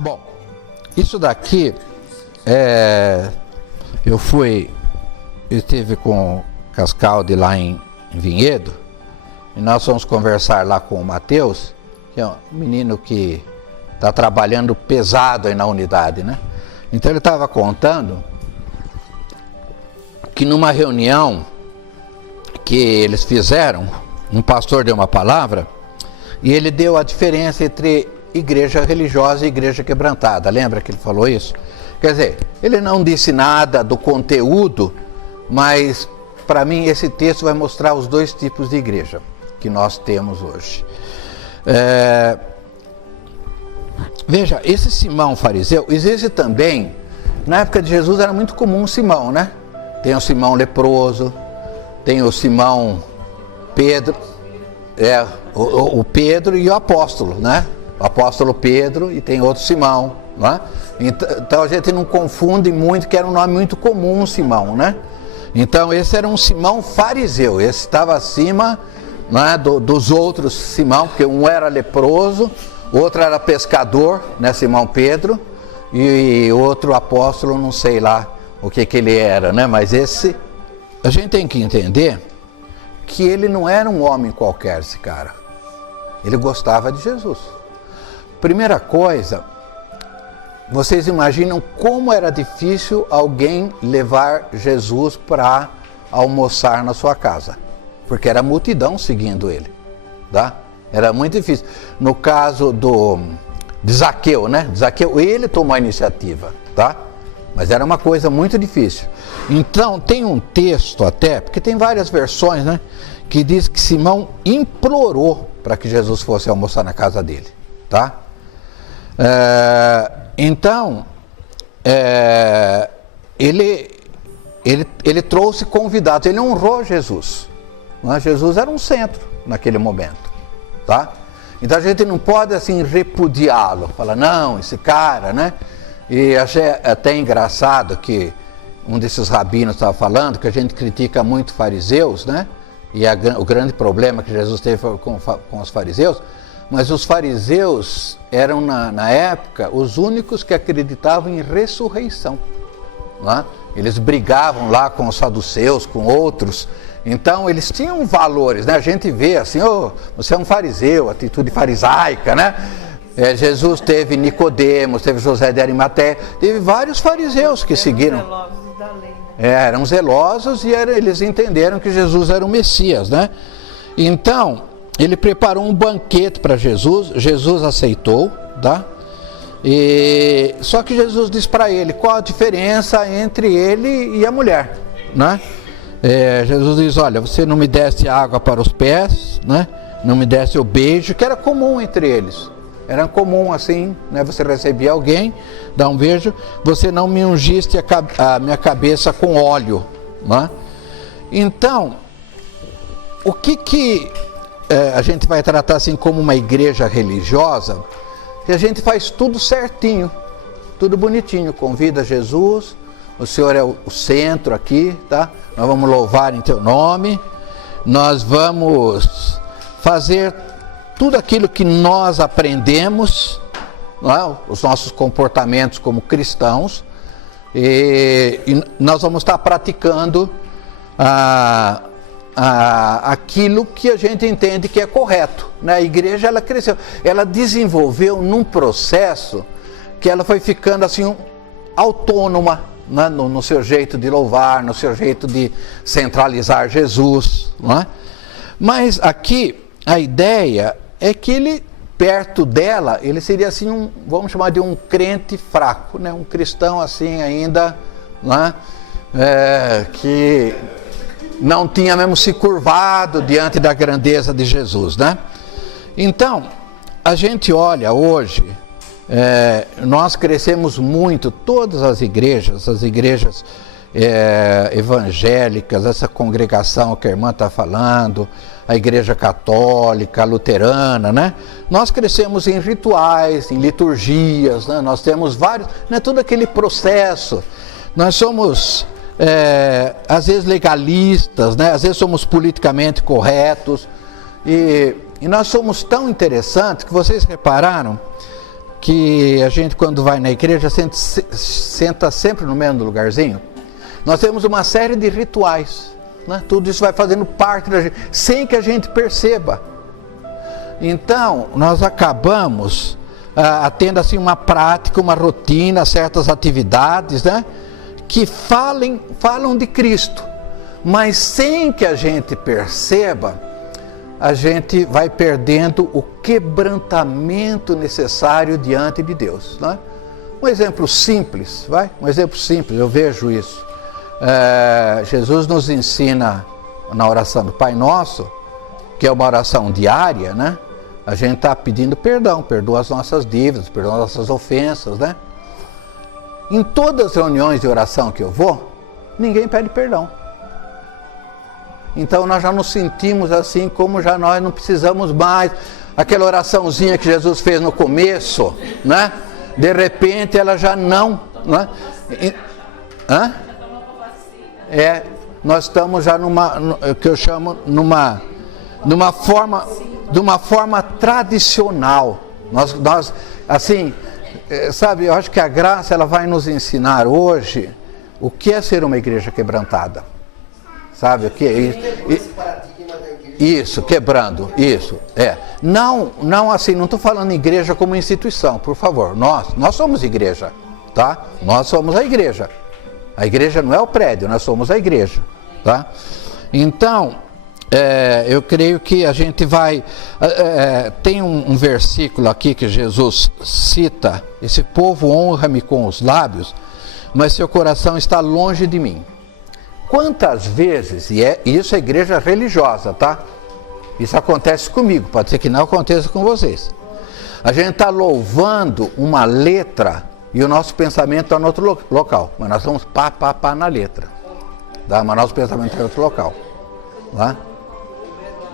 Bom, isso daqui eu estive com o Cascaldi lá em Vinhedo, e nós fomos conversar lá com o Matheus, que é um menino que está trabalhando pesado aí na unidade, né? Então ele estava contando que numa reunião que eles fizeram, um pastor deu uma palavra e ele deu a diferença entre igreja religiosa e igreja quebrantada. Lembra que ele falou isso? Quer dizer, ele não disse nada do conteúdo, mas para mim esse texto vai mostrar os dois tipos de igreja que nós temos hoje. Veja, esse Simão fariseu existe também. Na época de Jesus era muito comum Simão, né? Tem o Simão leproso, tem o Simão Pedro, o Pedro e o apóstolo, né? O apóstolo Pedro e tem outro Simão, né? Então a gente não confunde muito, que era um nome muito comum, Simão, né? Então esse era um Simão fariseu, esse estava acima, né, dos outros Simão, porque um era leproso, outro era pescador, né, Simão Pedro, e outro apóstolo, não sei lá o que ele era, né? Mas esse, a gente tem que entender que ele não era um homem qualquer, esse cara. Ele gostava de Jesus. Primeira coisa, vocês imaginam como era difícil alguém levar Jesus para almoçar na sua casa, porque era multidão seguindo ele, tá? Era muito difícil. No caso de Zaqueu, né? Zaqueu, ele tomou a iniciativa, tá? Mas era uma coisa muito difícil. Então, tem um texto até, porque tem várias versões, né? Que diz que Simão implorou para que Jesus fosse almoçar na casa dele, tá? Então, ele trouxe convidados, ele honrou Jesus. Mas Jesus era um centro naquele momento, tá? Então a gente não pode assim repudiá-lo, falar, não, esse cara, né? E achei até engraçado que um desses rabinos estava falando que a gente critica muito fariseus, né? E o grande problema que Jesus teve com os fariseus, mas os fariseus eram na época os únicos que acreditavam em ressurreição, né? Eles brigavam lá com os saduceus, com outros. Então eles tinham valores, né? A gente vê assim, você é um fariseu, atitude farisaica, né? Jesus teve Nicodemos, teve José de Arimateia, teve vários fariseus que seguiram. Zelosos da lei, né? Eram zelosos e eles entenderam que Jesus era o Messias, né? Então, ele preparou um banquete para Jesus, Jesus aceitou, tá? Só que Jesus disse para ele qual a diferença entre ele e a mulher, né? Jesus diz, olha, você não me desse água para os pés, né? Não me desse o beijo, que era comum entre eles. Era comum assim, né? Você recebia alguém, dá um beijo, você não me ungiste a minha cabeça com óleo, né? Então, o que a gente vai tratar assim como uma igreja religiosa? Que a gente faz tudo certinho, tudo bonitinho, convida Jesus, o Senhor é o centro aqui, tá? Nós vamos louvar em teu nome, nós vamos fazer tudo aquilo que nós aprendemos, não é? Os nossos comportamentos como cristãos, e nós vamos estar praticando aquilo que a gente entende que é correto, né? A igreja, ela cresceu, ela desenvolveu num processo que ela foi ficando assim autônoma, né? No seu jeito de louvar, no seu jeito de centralizar Jesus, não é? Mas aqui a ideia é que ele, perto dela, ele seria assim vamos chamar de um crente fraco, né? Um cristão assim ainda, né? Que não tinha mesmo se curvado diante da grandeza de Jesus, né? Então, a gente olha hoje, nós crescemos muito, todas as igrejas evangélicas, essa congregação que a irmã está falando, a igreja católica, a luterana, né? Nós crescemos em rituais, em liturgias, né? Nós temos vários, né? Todo aquele processo. Nós somos, às vezes, legalistas, né? Às vezes somos politicamente corretos, e nós somos tão interessantes que vocês repararam que a gente, quando vai na igreja, senta sempre no mesmo lugarzinho? Nós temos uma série de rituais, né? Tudo isso vai fazendo parte da gente, sem que a gente perceba. Então, nós acabamos tendo assim uma prática, uma rotina, certas atividades, né? Que falam de Cristo, mas sem que a gente perceba, a gente vai perdendo o quebrantamento necessário diante de Deus, né? Um exemplo simples, eu vejo isso. Jesus nos ensina na oração do Pai Nosso, que é uma oração diária, né? A gente está pedindo perdão, perdoa as nossas dívidas, perdoa as nossas ofensas, né? Em todas as reuniões de oração que eu vou, ninguém pede perdão. Então nós já nos sentimos assim, como já nós não precisamos mais. Aquela oraçãozinha que Jesus fez no começo, né? De repente ela já não, né? Nós estamos já que eu chamo de uma forma tradicional. Nós assim, sabe, eu acho que a graça ela vai nos ensinar hoje o que é ser uma igreja quebrantada. Sabe o que é isso? Isso, quebrando, isso, Não assim, não estou falando igreja como instituição, por favor. Nós somos igreja, tá? Nós somos a igreja. A igreja não é o prédio, nós somos a igreja, tá? Então, eu creio que a gente vai... tem um versículo aqui que Jesus cita: esse povo honra-me com os lábios, mas seu coração está longe de mim. Quantas vezes, e isso é igreja religiosa, tá? Isso acontece comigo, pode ser que não aconteça com vocês. A gente está louvando uma letra e o nosso pensamento está em outro local, mas nós vamos pá na letra, tá? Mas nosso pensamento está em outro local, tá?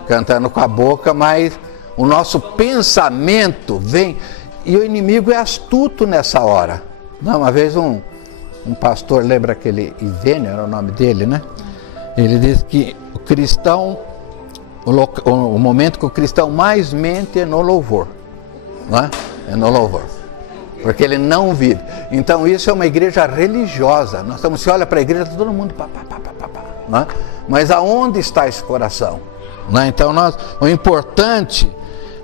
Cantando com a boca, mas o nosso pensamento vem, e o inimigo é astuto nessa hora. Uma vez um pastor, lembra aquele Ivênio, era o nome dele, né? Ele disse que o cristão, o momento que o cristão mais mente é no louvor, não é? É no louvor, porque ele não vive. Então isso é uma igreja religiosa. Nós estamos, se olha para a igreja, todo mundo pá, não é? Mas aonde está esse coração? Não é? Então o importante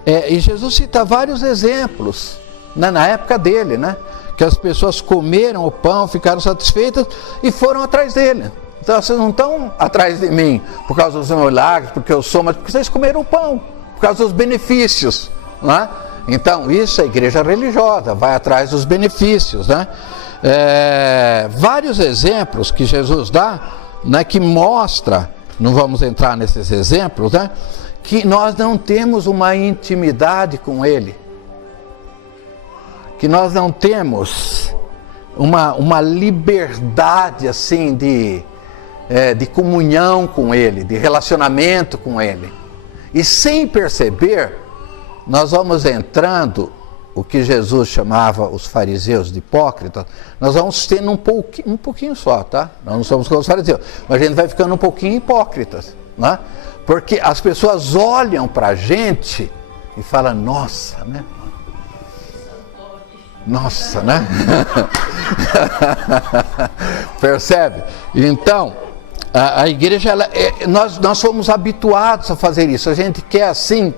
e Jesus cita vários exemplos, né, na época dele, né? Que as pessoas comeram o pão, ficaram satisfeitas e foram atrás dele. Então vocês não estão atrás de mim por causa dos meus milagres, porque eu sou, mas porque vocês comeram o pão, por causa dos benefícios, não é? Então isso é igreja religiosa, vai atrás dos benefícios, né? Vários exemplos que Jesus dá, né, que mostra, não vamos entrar nesses exemplos, né, que nós não temos uma intimidade com Ele, que nós não temos uma liberdade assim de comunhão com Ele, de relacionamento com Ele. E sem perceber, nós vamos entrando, o que Jesus chamava os fariseus de hipócritas, nós vamos tendo um pouquinho só, tá? Nós não somos como os fariseus, mas a gente vai ficando um pouquinho hipócritas, né? Porque as pessoas olham para a gente e falam, nossa, né? Nossa, né? Percebe? Então, a igreja, nós somos habituados a fazer isso. A gente quer assim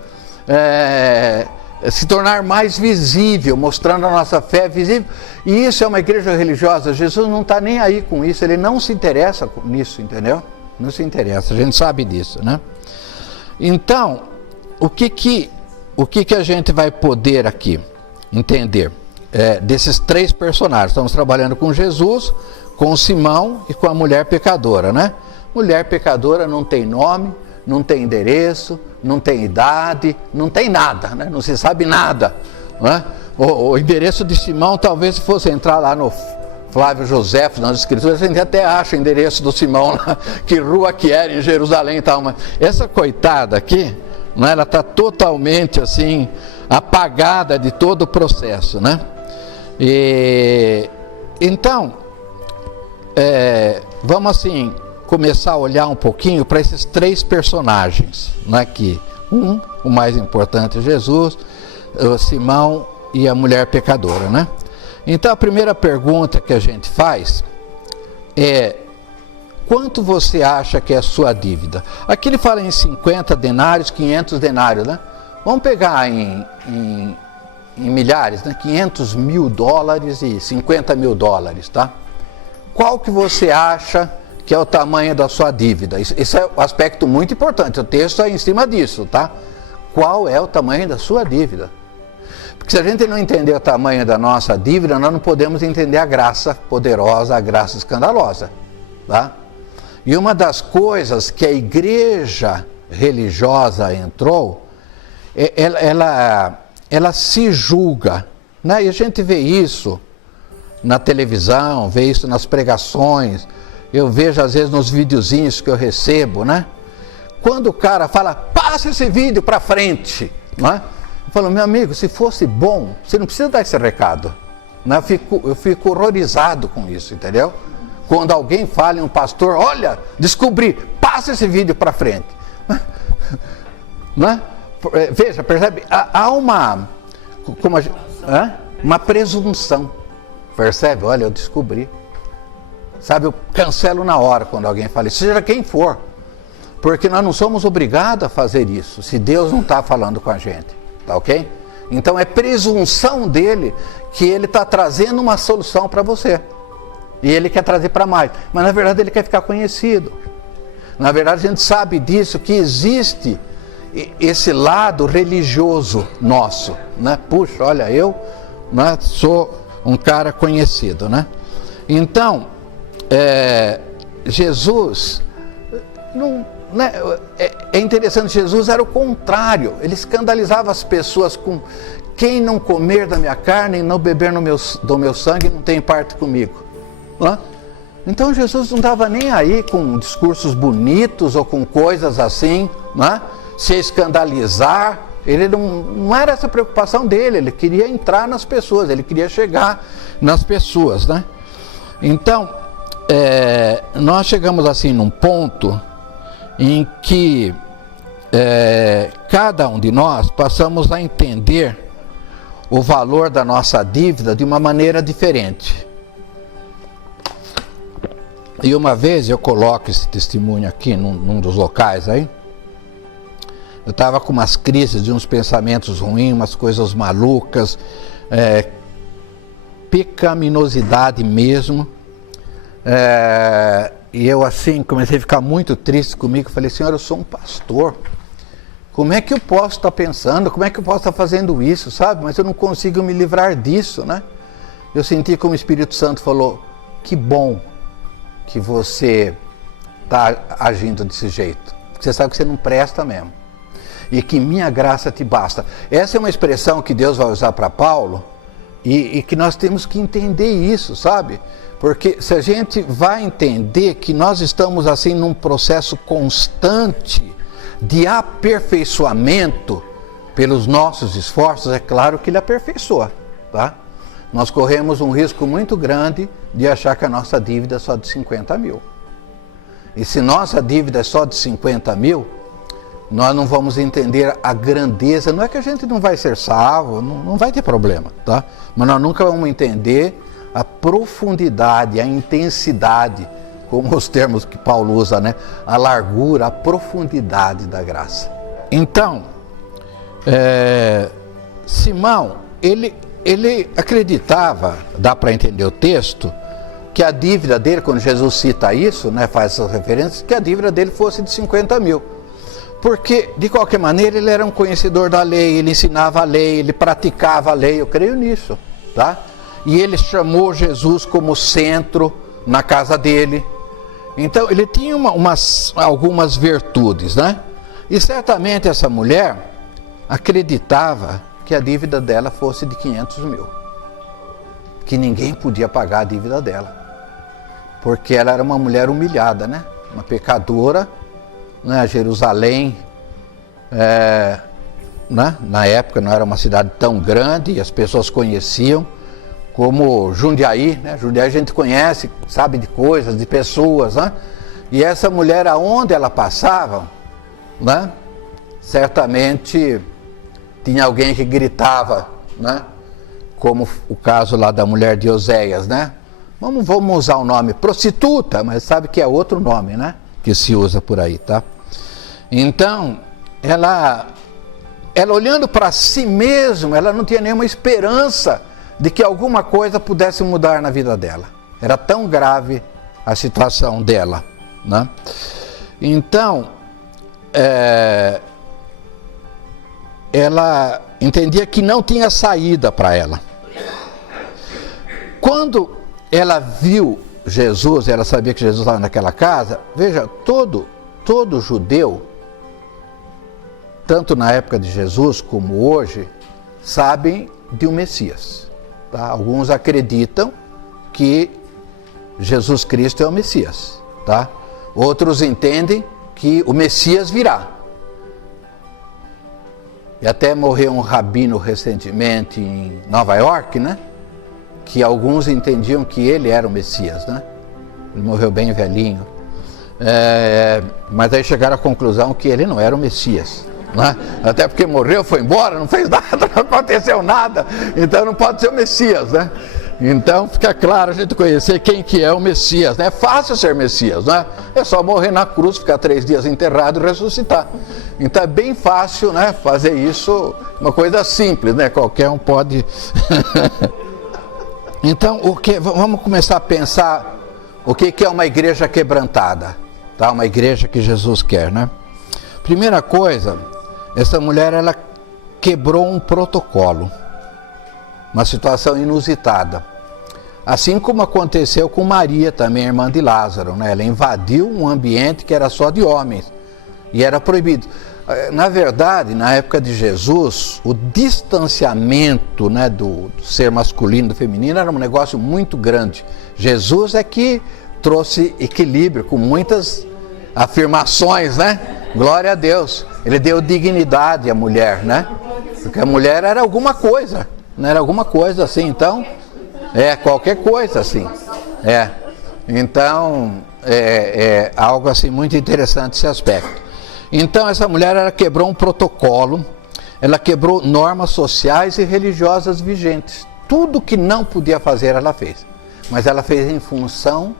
se tornar mais visível, mostrando a nossa fé visível. E isso é uma igreja religiosa. Jesus não está nem aí com isso, ele não se interessa nisso, entendeu? Não se interessa, a gente sabe disso, né? Então, o que a gente vai poder aqui entender? Desses três personagens. Estamos trabalhando com Jesus, com Simão e com a mulher pecadora, né? Mulher pecadora não tem nome, não tem endereço, não tem idade, não tem nada, né? Não se sabe nada, né? O endereço de Simão, talvez se fosse entrar lá no Flávio Josefo, nas escrituras, a gente até acha o endereço do Simão lá, que rua que era em Jerusalém e tal, mas essa coitada aqui, né, ela está totalmente assim, apagada de todo o processo, né? Então, vamos assim começar a olhar um pouquinho para esses três personagens, né, que o mais importante é Jesus, Simão e a mulher pecadora, né? Então a primeira pergunta que a gente faz é: quanto você acha que é a sua dívida? Aqui ele fala em 50 denários, 500 denários, né? Vamos pegar em milhares, né? 500 mil dólares e 50 mil dólares, tá? Qual que você acha que é o tamanho da sua dívida? Esse é um aspecto muito importante, o texto é em cima disso, tá? Qual é o tamanho da sua dívida? Porque se a gente não entender o tamanho da nossa dívida, nós não podemos entender a graça poderosa, a graça escandalosa, tá? E uma das coisas que a igreja religiosa entrou, ela se julga, né? E a gente vê isso na televisão, vê isso nas pregações, eu vejo às vezes nos videozinhos que eu recebo, né? Quando o cara fala, passa esse vídeo para frente, né? Eu falo, meu amigo, se fosse bom, você não precisa dar esse recado, né? Eu fico horrorizado com isso, entendeu? Quando alguém fala em um pastor, olha, descobri, passa esse vídeo para frente, né? Veja, percebe? Há uma presunção, percebe? Olha, eu descobri. Sabe, eu cancelo na hora quando alguém fala isso, seja quem for. Porque nós não somos obrigados a fazer isso, se Deus não está falando com a gente, tá ok? Então é presunção dele que ele está trazendo uma solução para você. E ele quer trazer para mais, mas na verdade ele quer ficar conhecido. Na verdade a gente sabe disso, que existe esse lado religioso nosso, né? Puxa, olha, eu, né, sou um cara conhecido, né? Então, Jesus, não, né, é interessante, Jesus era o contrário, ele escandalizava as pessoas com quem não comer da minha carne e não beber do meu sangue não tem parte comigo. Né? Então Jesus não estava nem aí com discursos bonitos ou com coisas assim, né? Se escandalizar, ele não era essa a preocupação dele, ele queria entrar nas pessoas, ele queria chegar nas pessoas, né? Então, nós chegamos assim num ponto em que cada um de nós passamos a entender o valor da nossa dívida de uma maneira diferente. E uma vez eu coloco esse testemunho aqui num dos locais aí, eu estava com umas crises de uns pensamentos ruins, umas coisas malucas, pecaminosidade mesmo, e eu assim comecei a ficar muito triste comigo, falei, Senhor, eu sou um pastor, como é que eu posso estar pensando, como é que eu posso estar fazendo isso, sabe, mas eu não consigo me livrar disso, né? Eu senti como o Espírito Santo falou, que bom que você está agindo desse jeito, porque você sabe que você não presta mesmo, e que minha graça te basta. Essa é uma expressão que Deus vai usar para Paulo, e que nós temos que entender isso, sabe? Porque se a gente vai entender que nós estamos assim num processo constante de aperfeiçoamento pelos nossos esforços, é claro que ele aperfeiçoa, tá? Nós corremos um risco muito grande de achar que a nossa dívida é só de 50 mil. E se nossa dívida é só de 50 mil, nós não vamos entender a grandeza. Não é que a gente não vai ser salvo, não vai ter problema, tá? Mas nós nunca vamos entender a profundidade, a intensidade, como os termos que Paulo usa, né? A largura, a profundidade da graça. Então, Simão, ele acreditava, dá para entender o texto, que a dívida dele, quando Jesus cita isso, né, faz essas referências, que a dívida dele fosse de 50 mil. Porque, de qualquer maneira, ele era um conhecedor da lei, ele ensinava a lei, ele praticava a lei, eu creio nisso, tá? E ele chamou Jesus como centro na casa dele. Então, ele tinha algumas virtudes, né? E certamente essa mulher acreditava que a dívida dela fosse de 500 mil. Que ninguém podia pagar a dívida dela. Porque ela era uma mulher humilhada, né? Uma pecadora, né? Jerusalém, né? Na época não era uma cidade tão grande, e as pessoas conheciam, como Jundiaí, né? Jundiaí a gente conhece, sabe de coisas, de pessoas, né? E essa mulher, aonde ela passava, né? Certamente tinha alguém que gritava, né? como o caso lá da mulher de Oséias, né? Vamos usar o nome prostituta, mas sabe que é outro nome, né? Que se usa por aí, tá? Então, ela olhando para si mesma, ela não tinha nenhuma esperança de que alguma coisa pudesse mudar na vida dela. Era tão grave a situação dela, né? Então, ela entendia que não tinha saída para ela. Quando ela viu Jesus, ela sabia que Jesus estava naquela casa. Veja, todo judeu, tanto na época de Jesus como hoje, sabem de um Messias. Tá? Alguns acreditam que Jesus Cristo é o Messias. Tá? Outros entendem que o Messias virá. E até morreu um rabino recentemente em Nova York, né? Que alguns entendiam que ele era o Messias, né? Ele morreu bem velhinho. Mas aí chegaram à conclusão que ele não era o Messias, né? Até porque morreu, foi embora, não fez nada, não aconteceu nada, então não pode ser o Messias, né? Então fica claro a gente conhecer quem que é o Messias, né? É fácil ser Messias, né? É só morrer na cruz, ficar 3 dias enterrado e ressuscitar. Então é bem fácil, né? Fazer isso, uma coisa simples, né? Qualquer um pode. Então, vamos começar a pensar o que é uma igreja quebrantada, tá? Uma igreja que Jesus quer, né? Primeira coisa, essa mulher, ela quebrou um protocolo, uma situação inusitada. Assim como aconteceu com Maria também, irmã de Lázaro, né? Ela invadiu um ambiente que era só de homens e era proibido. Na verdade, na época de Jesus, o distanciamento, né, do ser masculino e do feminino era um negócio muito grande. Jesus é que trouxe equilíbrio com muitas afirmações, né? Glória a Deus. Ele deu dignidade à mulher, né? Porque a mulher era alguma coisa, não era alguma coisa assim, então, qualquer coisa assim. Então, algo assim muito interessante esse aspecto. Então essa mulher, ela quebrou um protocolo, ela quebrou normas sociais e religiosas vigentes. Tudo que não podia fazer, ela fez. Mas ela fez em função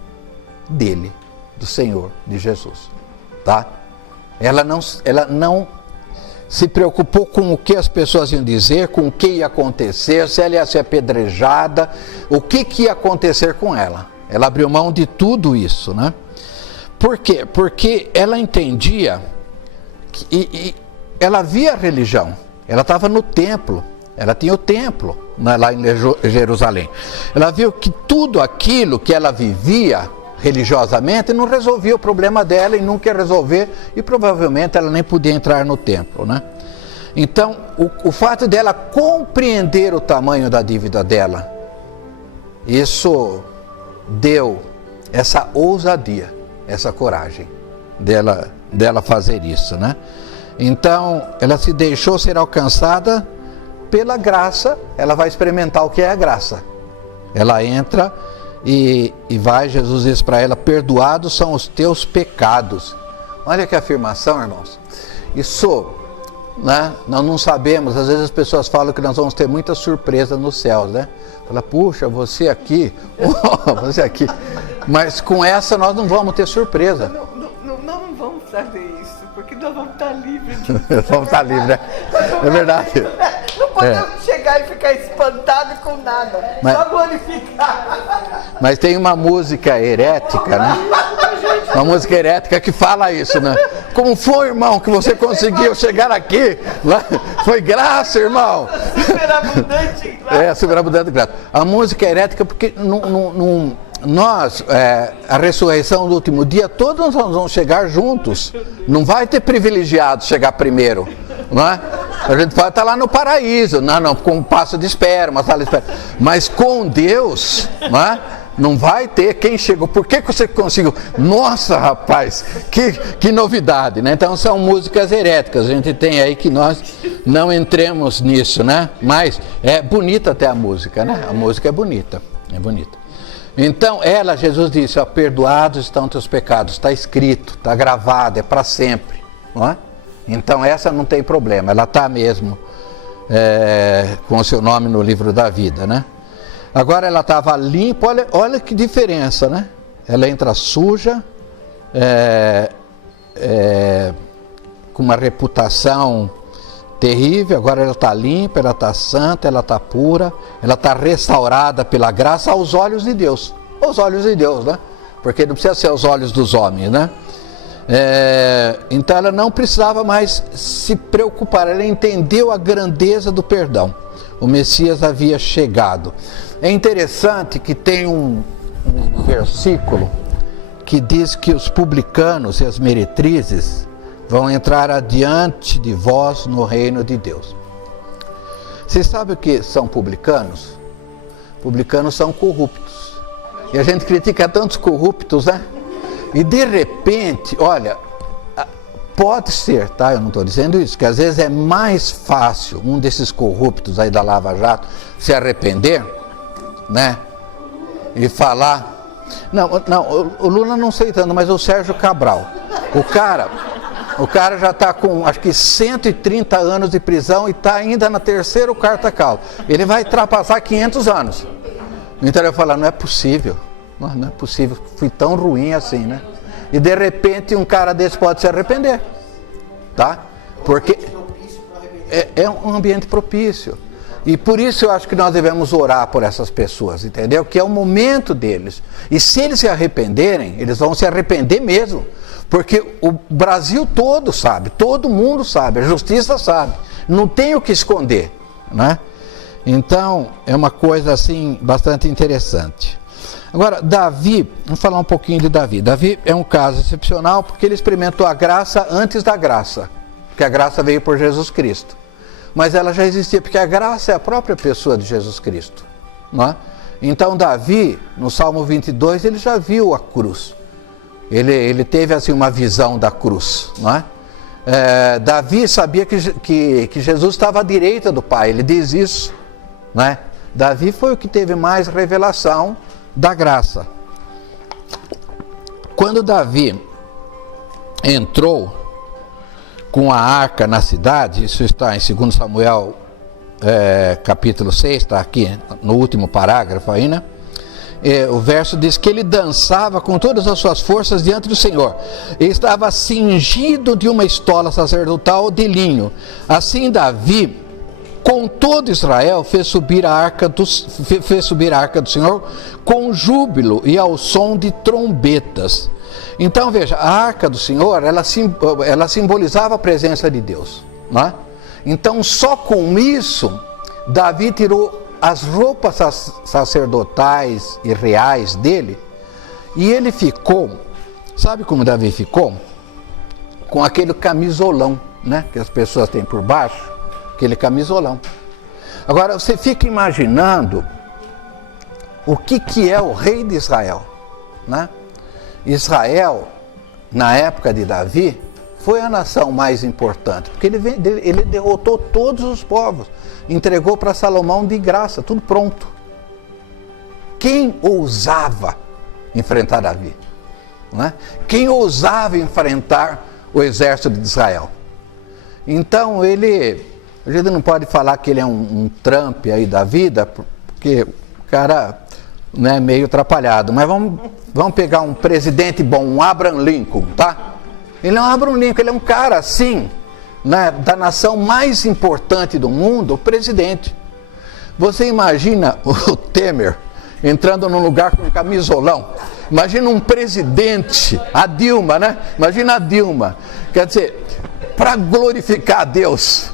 dele, do Senhor, de Jesus. Tá? Ela não se preocupou com o que as pessoas iam dizer, com o que ia acontecer, se ela ia ser apedrejada, o que ia acontecer com ela. Ela abriu mão de tudo isso, né? Por quê? Porque ela entendia... E ela via a religião, ela estava no templo, ela tinha o templo, né, lá em Jerusalém. Ela viu que tudo aquilo que ela vivia religiosamente não resolvia o problema dela e nunca ia resolver, e provavelmente ela nem podia entrar no templo, né? Então, o fato dela compreender o tamanho da dívida dela, isso deu essa ousadia, essa coragem dela fazer isso, né? Então, ela se deixou ser alcançada pela graça. Ela vai experimentar o que é a graça. Ela entra e vai, Jesus diz para ela: perdoados são os teus pecados. Olha que afirmação, irmãos. Isso, né? Nós não sabemos. Às vezes as pessoas falam que nós vamos ter muita surpresa nos céus, né? Fala, puxa, você aqui, você aqui. Mas com essa nós não vamos ter surpresa. Não vamos fazer isso, porque nós vamos estar livres. Vamos estar livres, né? É verdade. Não podemos chegar e ficar espantado com nada, só glorificar. Mas tem uma música herética, né? Uma música herética que fala isso, né? Como foi, irmão, que você conseguiu chegar aqui? Foi graça, irmão. Superabundante graça. Superabundante graça. A música herética, porque nós, a ressurreição do último dia, todos nós vamos chegar juntos. Não vai ter privilegiado chegar primeiro, não é? A gente pode estar lá no paraíso, não, com um passo de espera, uma sala de espera. Mas com Deus, não é? Não vai ter quem chegou. Por que você conseguiu? Nossa, rapaz, que novidade, né? Então são músicas heréticas. A gente tem aí que nós não entremos nisso, né? Mas é bonita até a música, né? A música é bonita, é bonita. Então Jesus disse, ó, perdoados estão teus pecados, está escrito, está gravado, é para sempre, não é? Então essa não tem problema, ela está mesmo com o seu nome no livro da vida, né? Agora ela estava limpa, olha que diferença, né? Ela entra suja, com uma reputação terrível, agora ela está limpa, ela está santa, ela está pura, ela está restaurada pela graça aos olhos de Deus. Aos olhos de Deus, né? Porque não precisa ser aos olhos dos homens, né? Então ela não precisava mais se preocupar, ela entendeu a grandeza do perdão. O Messias havia chegado. É interessante que tem um versículo que diz que os publicanos e as meretrizes vão entrar adiante de vós no reino de Deus. Vocês sabem o que são publicanos? Publicanos são corruptos. E a gente critica tantos corruptos, né? E de repente, olha, pode ser, tá? Eu não estou dizendo isso, que às vezes é mais fácil um desses corruptos aí da Lava Jato se arrepender, né? E falar... Não, o Lula não sei tanto, mas o Sérgio Cabral. O cara já está com, acho que 130 anos de prisão e está ainda na terceira ou quarta causa. Ele vai ultrapassar 500 anos. Então ele vai falar, não é possível. Não é possível, fui tão ruim assim, né? E de repente um cara desse pode se arrepender, tá? Porque é um ambiente propício. E por isso eu acho que nós devemos orar por essas pessoas, entendeu? Que é o momento deles. E se eles se arrependerem, eles vão se arrepender mesmo. Porque o Brasil todo sabe, todo mundo sabe, a justiça sabe. Não tem o que esconder, né? Então, é uma coisa assim bastante interessante. Agora, Davi, vamos falar um pouquinho de Davi. Davi é um caso excepcional porque ele experimentou a graça antes da graça. Porque a graça veio por Jesus Cristo. Mas ela já existia, porque a graça é a própria pessoa de Jesus Cristo, não é? Então Davi, no Salmo 22, ele já viu a cruz. Ele teve assim uma visão da cruz, não é? Davi sabia que Jesus estava à direita do Pai, ele diz isso, não é? Davi foi o que teve mais revelação da graça. Quando Davi entrou com a arca na cidade, isso está em 2 Samuel capítulo 6, está aqui no último parágrafo aí, né? O verso diz que ele dançava com todas as suas forças diante do Senhor. Ele estava cingido de uma estola sacerdotal de linho. Assim Davi, com todo Israel, fez subir a arca do Senhor com júbilo e ao som de trombetas. Então veja, a arca do Senhor, ela simbolizava a presença de Deus, não é? Então só com isso, Davi tirou as roupas sacerdotais e reais dele, e ele ficou, sabe como Davi ficou? Com aquele camisolão, né, que as pessoas têm por baixo, aquele camisolão. Agora você fica imaginando o que é o rei de Israel, né? Israel, na época de Davi, foi a nação mais importante, porque ele derrotou todos os povos, entregou para Salomão de graça, tudo pronto. Quem ousava enfrentar Davi? Não é? Quem ousava enfrentar o exército de Israel? Então a gente não pode falar que ele é um Trump aí da vida, porque o cara, né, meio atrapalhado, mas vamos pegar um presidente bom, um Abraham Lincoln, tá? Ele é um Abraham Lincoln, ele é um cara assim, né, da nação mais importante do mundo, o presidente. Você imagina o Temer entrando num lugar com um camisolão? Imagina um presidente, a Dilma, né? Imagina a Dilma, quer dizer, para glorificar a Deus,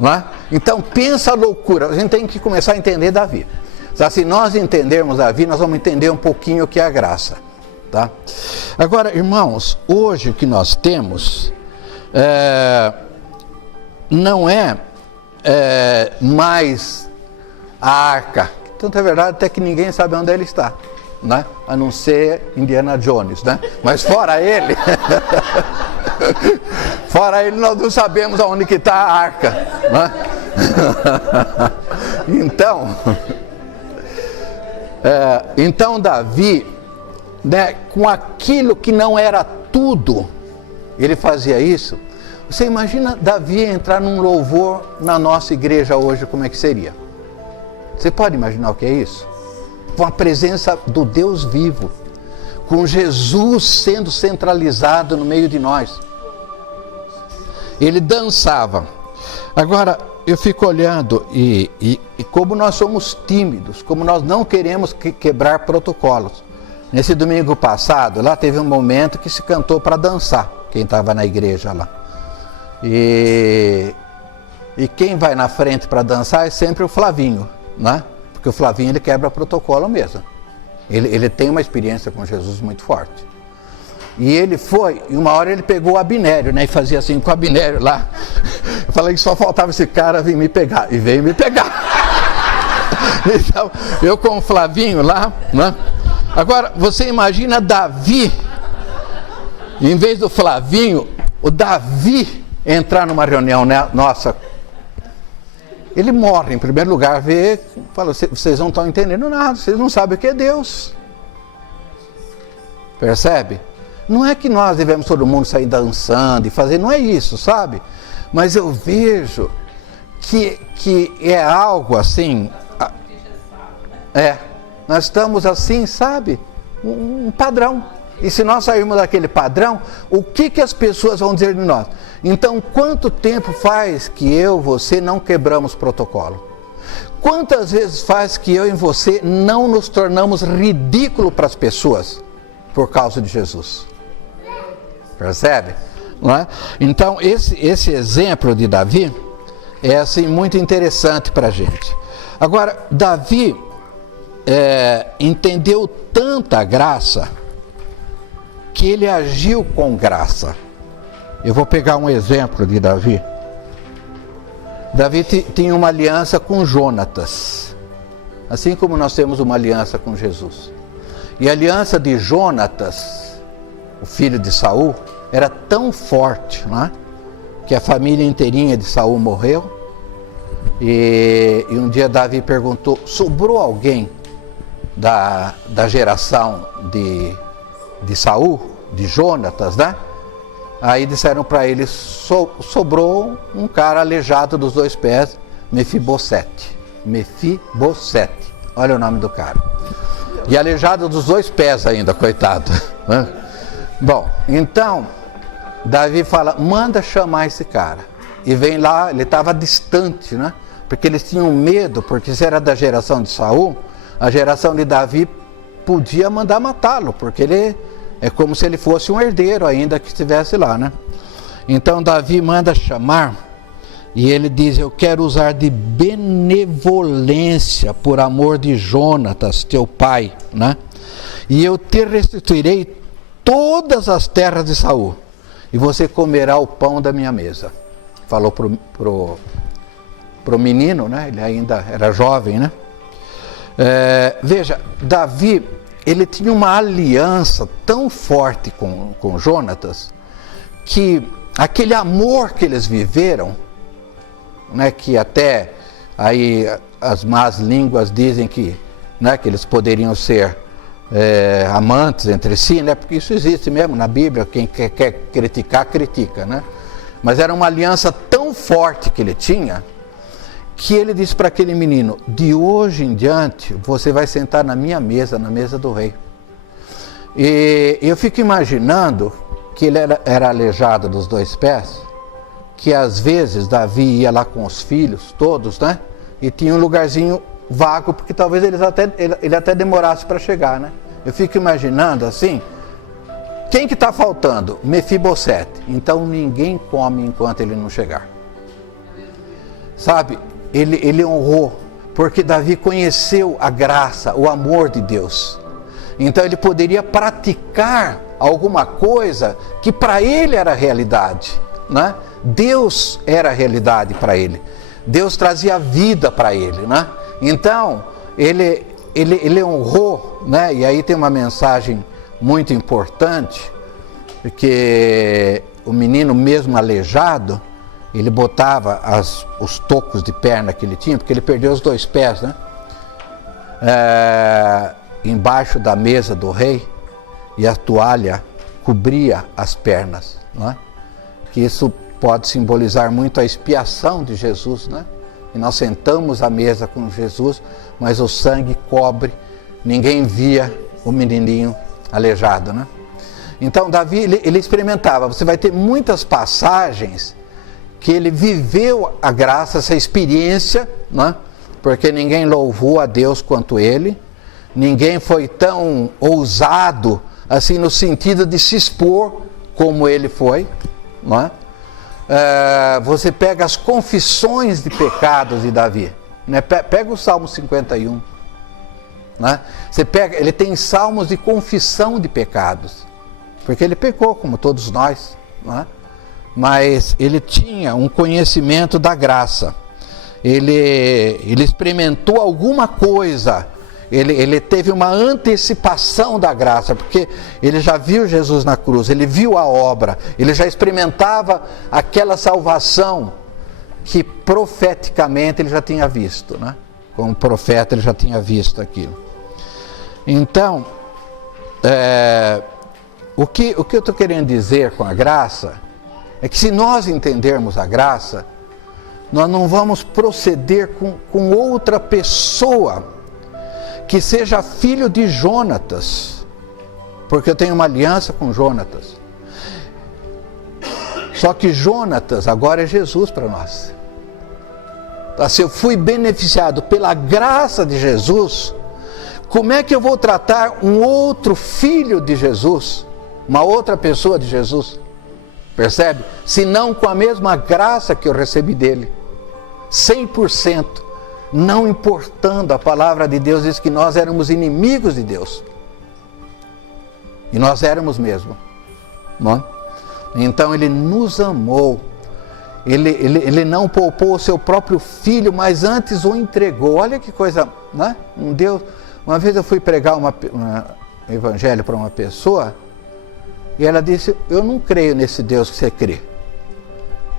não é? Então pensa a loucura, a gente tem que começar a entender Davi. Se nós entendermos Davi, nós vamos entender um pouquinho o que é a graça, tá? Agora, irmãos, hoje o que nós temos não é mais a arca. Tanto é verdade até que ninguém sabe onde ele está, né? A não ser Indiana Jones, né? Mas fora ele, nós não sabemos aonde que está a arca, né? Então Davi, né, com aquilo que não era tudo, ele fazia isso, Você imagina Davi entrar num louvor na nossa igreja hoje, como é que seria? Você pode imaginar o que é isso? Com a presença do Deus vivo, com Jesus sendo centralizado no meio de nós. Ele dançava. Agora, eu fico olhando e como nós somos tímidos, como nós não queremos quebrar protocolos. Nesse domingo passado, lá teve um momento que se cantou para dançar, quem estava na igreja lá. E quem vai na frente para dançar é sempre o Flavinho, né? Porque o Flavinho, ele quebra protocolo mesmo. Ele tem uma experiência com Jesus muito forte. E ele foi, e uma hora ele pegou o Abinério, né? E fazia assim com o Abinério lá. Eu falei que só faltava esse cara vir me pegar. E veio me pegar. Então, eu com o Flavinho lá, né? Agora, você imagina Davi, em vez do Flavinho, o Davi entrar numa reunião, né? Nossa, ele morre em primeiro lugar, fala, vocês não estão entendendo nada, vocês não sabem o que é Deus. Percebe? Não é que nós devemos todo mundo sair dançando e fazer, não é isso, sabe? Mas eu vejo que é algo assim, nós estamos assim, sabe? Um padrão. E se nós sairmos daquele padrão, o que as pessoas vão dizer de nós? Então, quanto tempo faz que eu e você não quebramos protocolo? Quantas vezes faz que eu e você não nos tornamos ridículos para as pessoas por causa de Jesus? Percebe? Não é? Então, esse exemplo de Davi é assim muito interessante para a gente. Agora, Davi entendeu tanta graça que ele agiu com graça. Eu vou pegar um exemplo de Davi. Davi tinha uma aliança com Jonatas, assim como nós temos uma aliança com Jesus. E a aliança de Jonatas, o filho de Saul, era tão forte, né, que a família inteirinha de Saul morreu. E um dia Davi perguntou, sobrou alguém da geração de Saul, de Jonatas, né? Aí disseram para ele, sobrou um cara aleijado dos 2 pés, Mefibosete. Mefibosete, olha o nome do cara. E aleijado dos 2 pés ainda, coitado. Bom, então, Davi fala, manda chamar esse cara. E vem lá, ele estava distante, né? Porque eles tinham medo, porque se era da geração de Saul, a geração de Davi podia mandar matá-lo, porque ele é como se ele fosse um herdeiro ainda que estivesse lá, né? Então Davi manda chamar e ele diz, eu quero usar de benevolência por amor de Jonatas, teu pai, né? E eu te restituirei todas as terras de Saul e você comerá o pão da minha mesa. Falou pro menino, né? Ele ainda era jovem, né? Veja, Davi, ele tinha uma aliança tão forte com Jonatas, que aquele amor que eles viveram, né, que até aí as más línguas dizem que, né, que eles poderiam ser amantes entre si, né, porque isso existe mesmo na Bíblia, quem quer criticar, critica, né? Mas era uma aliança tão forte que ele tinha, que ele disse para aquele menino, de hoje em diante, você vai sentar na minha mesa, na mesa do rei. E eu fico imaginando que ele era aleijado dos 2 pés, que às vezes Davi ia lá com os filhos todos, né? E tinha um lugarzinho vago, porque talvez ele até demorasse para chegar, né? Eu fico imaginando assim, quem que está faltando? Mefibosete. Então ninguém come enquanto ele não chegar. Sabe? Ele honrou, porque Davi conheceu a graça, o amor de Deus. Então ele poderia praticar alguma coisa que para ele era realidade, né? Deus era realidade para ele. Deus trazia vida para ele, né? Então ele honrou, né? E aí tem uma mensagem muito importante, porque o menino mesmo aleijado, ele botava os tocos de perna que ele tinha, porque ele perdeu os 2 pés, né? Embaixo da mesa do rei, e a toalha cobria as pernas, né? Que isso pode simbolizar muito a expiação de Jesus, né? E nós sentamos à mesa com Jesus, mas o sangue cobre, ninguém via o menininho aleijado, né? Então Davi, ele experimentava. Você vai ter muitas passagens que ele viveu a graça, essa experiência, né? Porque ninguém louvou a Deus quanto ele, ninguém foi tão ousado, assim, no sentido de se expor como ele foi, né? Você pega as confissões de pecados de Davi, né? Pega o Salmo 51, né? Você pega, ele tem salmos de confissão de pecados, porque ele pecou como todos nós, né? Mas ele tinha um conhecimento da graça, ele experimentou alguma coisa, ele teve uma antecipação da graça, porque ele já viu Jesus na cruz, ele viu a obra, ele já experimentava aquela salvação que profeticamente ele já tinha visto, né? Como profeta ele já tinha visto aquilo. Então, o que eu estou querendo dizer com a graça é que se nós entendermos a graça, nós não vamos proceder com outra pessoa que seja filho de Jonatas, porque eu tenho uma aliança com Jonatas. Só que Jonatas agora é Jesus para nós. Então, se eu fui beneficiado pela graça de Jesus, como é que eu vou tratar um outro filho de Jesus, uma outra pessoa de Jesus? Percebe? Se não com a mesma graça que eu recebi dele, 100%. Não importando, a palavra de Deus diz que nós éramos inimigos de Deus. E nós éramos mesmo. Não? Então ele nos amou. Ele não poupou o seu próprio filho, mas antes o entregou. Olha que coisa, né? Um Deus. Uma vez eu fui pregar um evangelho para uma pessoa, e ela disse: eu não creio nesse Deus que você crê.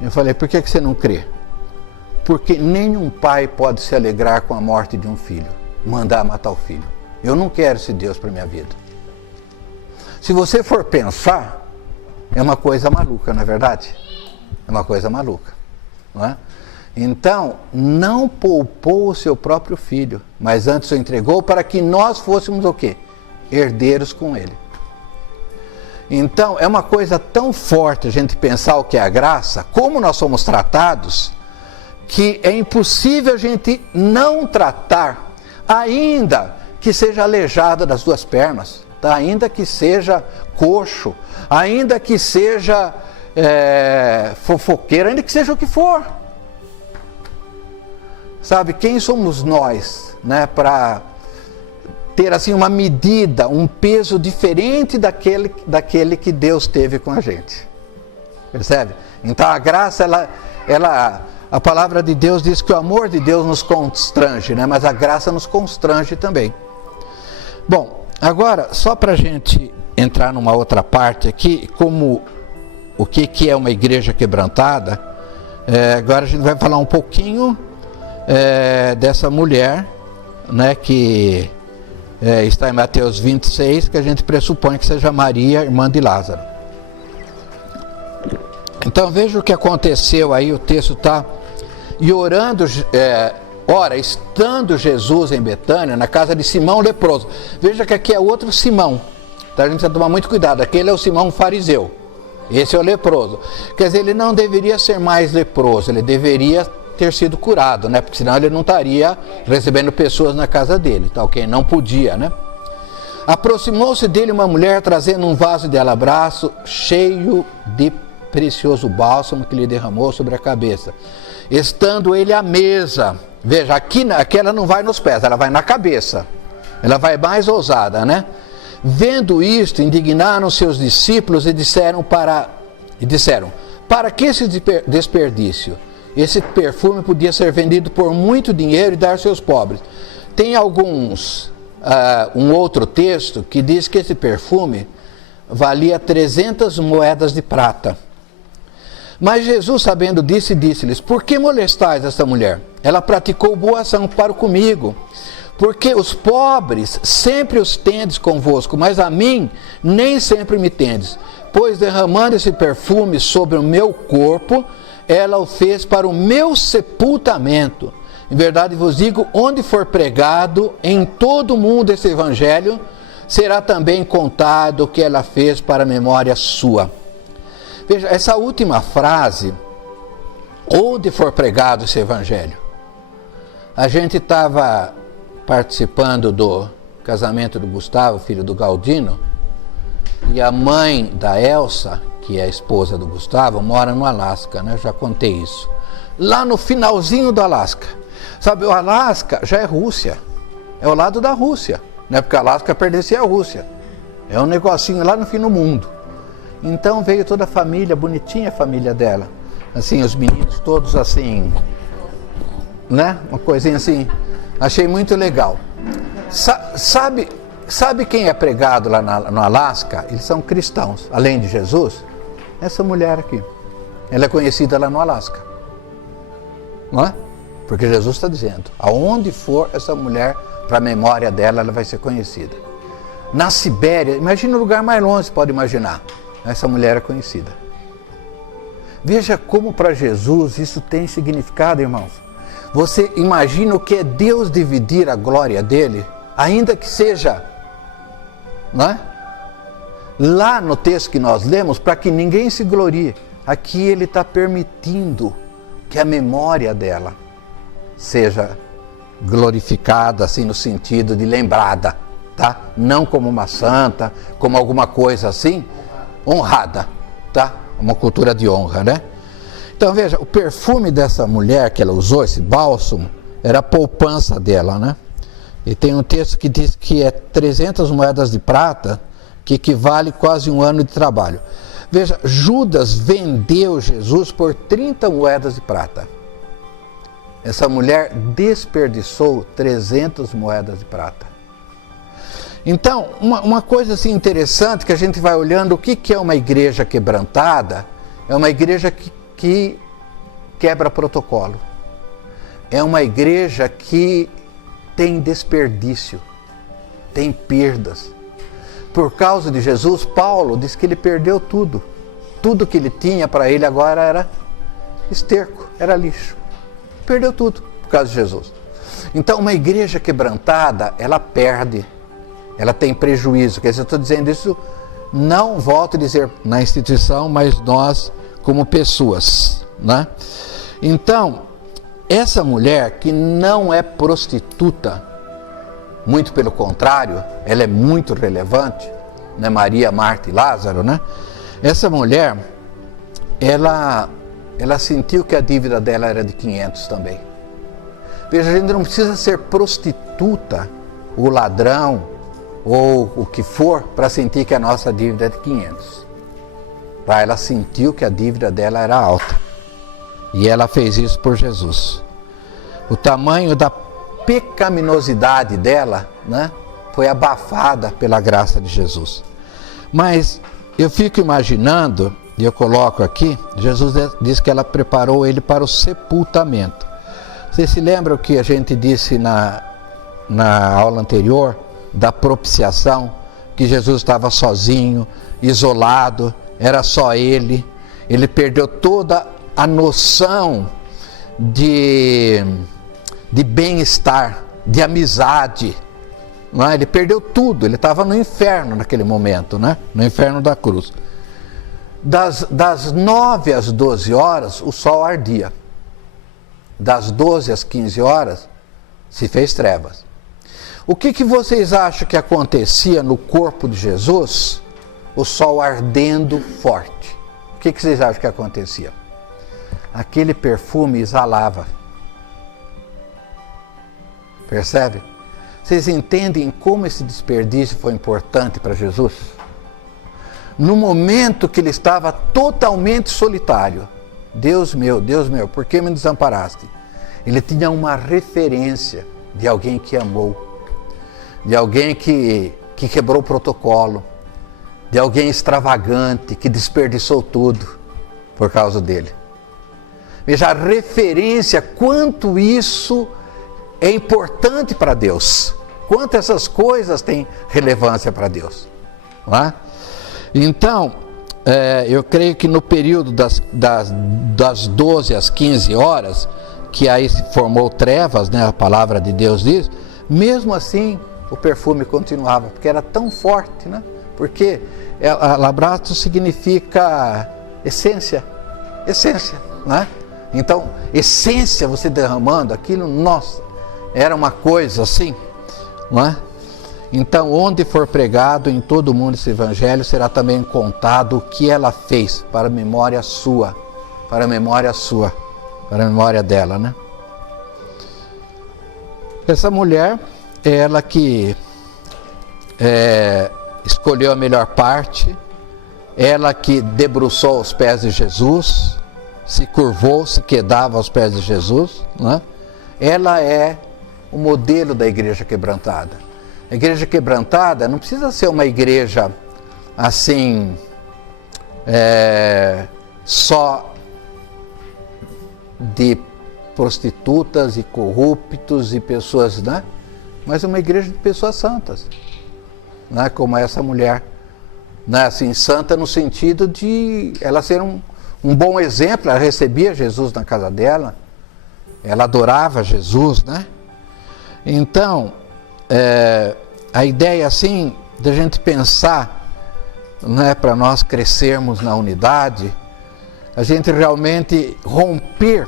Eu falei: por que você não crê? Porque nenhum pai pode se alegrar com a morte de um filho, mandar matar o filho. Eu não quero esse Deus para a minha vida. Se você for pensar, é uma coisa maluca, não é verdade? É uma coisa maluca, não é? Então, não poupou o seu próprio filho, mas antes o entregou para que nós fôssemos o quê? Herdeiros com ele. Então, é uma coisa tão forte a gente pensar o que é a graça, como nós somos tratados, que é impossível a gente não tratar, ainda que seja aleijado das duas pernas, tá? Ainda que seja coxo, ainda que seja fofoqueiro, ainda que seja o que for. Sabe, quem somos nós, né, para ter assim uma medida, um peso diferente daquele que Deus teve com a gente? Percebe? Então a graça, a palavra de Deus diz que o amor de Deus nos constrange, né? Mas a graça nos constrange também. Bom, agora, só para a gente entrar numa outra parte aqui, como o que é uma igreja quebrantada, agora a gente vai falar um pouquinho dessa mulher, né, que está em Mateus 26, que a gente pressupõe que seja Maria, irmã de Lázaro. Então veja o que aconteceu aí, o texto está... E orando, estando Jesus em Betânia, na casa de Simão leproso. Veja que aqui é outro Simão, então a gente precisa tomar muito cuidado. Aquele é o Simão fariseu, esse é o leproso. Quer dizer, ele não deveria ser mais leproso, ele deveria ter sido curado, né? Porque senão ele não estaria recebendo pessoas na casa dele, tá ok? Não podia, né? Aproximou-se dele uma mulher trazendo um vaso de alabastro cheio de precioso bálsamo que lhe derramou sobre a cabeça. Estando ele à mesa, veja, aqui ela não vai nos pés, ela vai na cabeça, ela vai mais ousada, né? Vendo isto, indignaram seus discípulos e disseram, para que esse desperdício? Esse perfume podia ser vendido por muito dinheiro e dar aos seus pobres. Tem um outro texto que diz que esse perfume valia 300 moedas de prata. Mas Jesus, sabendo disso, disse-lhes: por que molestais esta mulher? Ela praticou boa ação para comigo, porque os pobres sempre os tendes convosco, mas a mim nem sempre me tendes. pois derramando esse perfume sobre o meu corpo, ela o fez para o meu sepultamento. Em verdade vos digo, onde for pregado em todo o mundo esse evangelho, será também contado o que ela fez para a memória sua. Veja, essa última frase, onde for pregado esse evangelho. A gente estava participando do casamento do Gustavo, filho do Galdino, e a mãe da Elsa, que é a esposa do Gustavo, mora no Alasca, né? Eu já contei isso. Lá no finalzinho do Alasca. Sabe, o Alasca já é Rússia. É o lado da Rússia, né? Porque o Alasca pertencia à Rússia. É um negocinho lá no fim do mundo. Então veio toda a família, bonitinha a família dela. Assim, os meninos todos assim, né? Uma coisinha assim. Achei muito legal. Sabe quem é pregado lá no Alasca? Eles são cristãos, além de Jesus. Essa mulher aqui. Ela é conhecida lá no Alasca. Não é? Porque Jesus está dizendo, aonde for essa mulher, para a memória dela, ela vai ser conhecida. Na Sibéria, imagina o lugar mais longe, você pode imaginar. Essa mulher é conhecida. Veja como para Jesus isso tem significado, irmãos. Você imagina o que é Deus dividir a glória dele, ainda que seja, não é? Lá no texto que nós lemos, para que ninguém se glorie, aqui ele está permitindo que a memória dela seja glorificada, assim no sentido de lembrada, tá? Não como uma santa, como alguma coisa assim, honrada, tá? Uma cultura de honra, né? Então veja, o perfume dessa mulher que ela usou, esse bálsamo, era a poupança dela, né? E tem um texto que diz que é 300 moedas de prata, que equivale quase um ano de trabalho. Veja, Judas vendeu Jesus por 30 moedas de prata. Essa mulher desperdiçou 300 moedas de prata. Então, uma coisa assim interessante que a gente vai olhando, o que é uma igreja quebrantada? É uma igreja que quebra protocolo. É uma igreja que tem desperdício, tem perdas. Por causa de Jesus, Paulo diz que ele perdeu tudo. Tudo que ele tinha para ele agora era esterco, era lixo. Perdeu tudo por causa de Jesus. Então, uma igreja quebrantada, ela perde, ela tem prejuízo. Quer dizer, eu estou dizendo isso, não volto a dizer na instituição, mas nós como pessoas, né? Então, essa mulher que não é prostituta, muito pelo contrário, ela é muito relevante, né? Maria, Marta e Lázaro, né? Essa mulher, ela sentiu que a dívida dela era de 500 também. Veja, a gente não precisa ser prostituta, ou ladrão, ou o que for, para sentir que a nossa dívida é de 500. Tá? Ela sentiu que a dívida dela era alta. E ela fez isso por Jesus. O tamanho da pecaminosidade dela, né, foi abafada pela graça de Jesus. Mas eu fico imaginando, e eu coloco aqui, Jesus diz que ela preparou ele para o sepultamento. Vocês se lembram que a gente disse na aula anterior, da propiciação, que Jesus estava sozinho, isolado, era só ele perdeu toda a noção de bem-estar, de amizade, não é? Ele perdeu tudo, ele estava no inferno naquele momento, né? No inferno da cruz. Das 9 às 12 horas, o sol ardia. Das 12 às 15 horas, se fez trevas. O que vocês acham que acontecia no corpo de Jesus? O sol ardendo forte. O que vocês acham que acontecia? Aquele perfume exalava. Percebe? Vocês entendem como esse desperdício foi importante para Jesus? No momento que ele estava totalmente solitário, Deus meu, por que me desamparaste? Ele tinha uma referência de alguém que amou, de alguém que quebrou o protocolo, de alguém extravagante, que desperdiçou tudo por causa dele. Veja a referência, quanto isso é importante para Deus, quanto essas coisas têm relevância para Deus, não é? Então, eu creio que no período das 12 às 15 horas, que aí se formou trevas, né, a palavra de Deus diz, mesmo assim o perfume continuava, porque era tão forte, né? Porque labrato significa essência, né? Então, essência, você derramando aquilo, nossa, era uma coisa assim, não é? Então, onde for pregado em todo o mundo esse evangelho, será também contado o que ela fez, para a memória sua, para a memória dela, né? Essa mulher é ela que escolheu a melhor parte, ela que debruçou aos pés de Jesus, se curvou, se quedava aos pés de Jesus, né? Ela é o modelo da igreja quebrantada. A igreja quebrantada não precisa ser uma igreja assim, só de prostitutas e corruptos e pessoas, né? Mas uma igreja de pessoas santas, né? Como essa mulher, né? Assim, santa no sentido de ela ser um bom exemplo. Ela recebia Jesus na casa dela, ela adorava Jesus, né? Então, a ideia assim da gente pensar, né, para nós crescermos na unidade, a gente realmente romper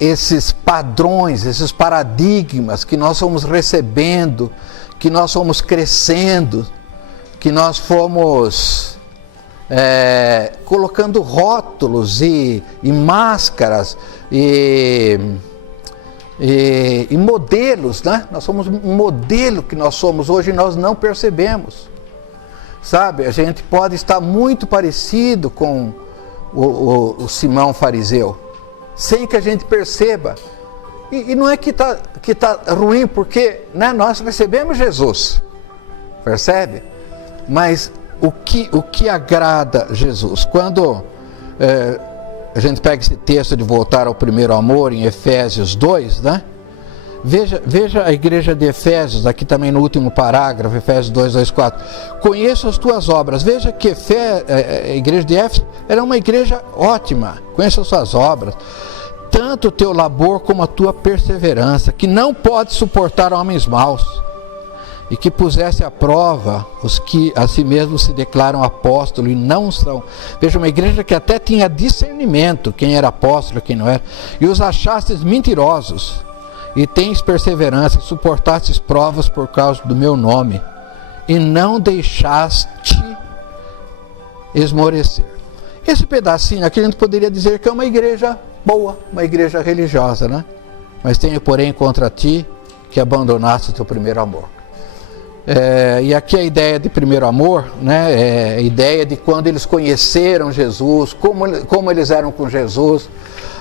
esses padrões, esses paradigmas que nós fomos recebendo, que nós fomos crescendo, que nós fomos colocando rótulos e máscaras e modelos, né? Nós somos um modelo que nós somos hoje e nós não percebemos, sabe? A gente pode estar muito parecido com o Simão fariseu, sem que a gente perceba, e não é que tá ruim, porque, né, nós recebemos Jesus, percebe? Mas o que agrada Jesus? Quando a gente pega esse texto de voltar ao primeiro amor em Efésios 2, né? Veja a igreja de Efésios, aqui também no último parágrafo, Efésios 2, 2, 4. Conheço as tuas obras. Veja que a igreja de Éfeso era uma igreja ótima. Conheço as suas obras. Tanto o teu labor como a tua perseverança, que não pode suportar homens maus, e que pusesse à prova os que a si mesmos se declaram apóstolos e não são. Veja, uma igreja que até tinha discernimento, quem era apóstolo e quem não era, e os achastes mentirosos, e tens perseverança, e suportastes provas por causa do meu nome, e não deixaste esmorecer. Esse pedacinho aqui a gente poderia dizer que é uma igreja boa, uma igreja religiosa, né? Mas tenho, porém, contra ti que abandonaste o teu primeiro amor. E aqui a ideia de primeiro amor, né, é a ideia de quando eles conheceram Jesus, como eles eram com Jesus,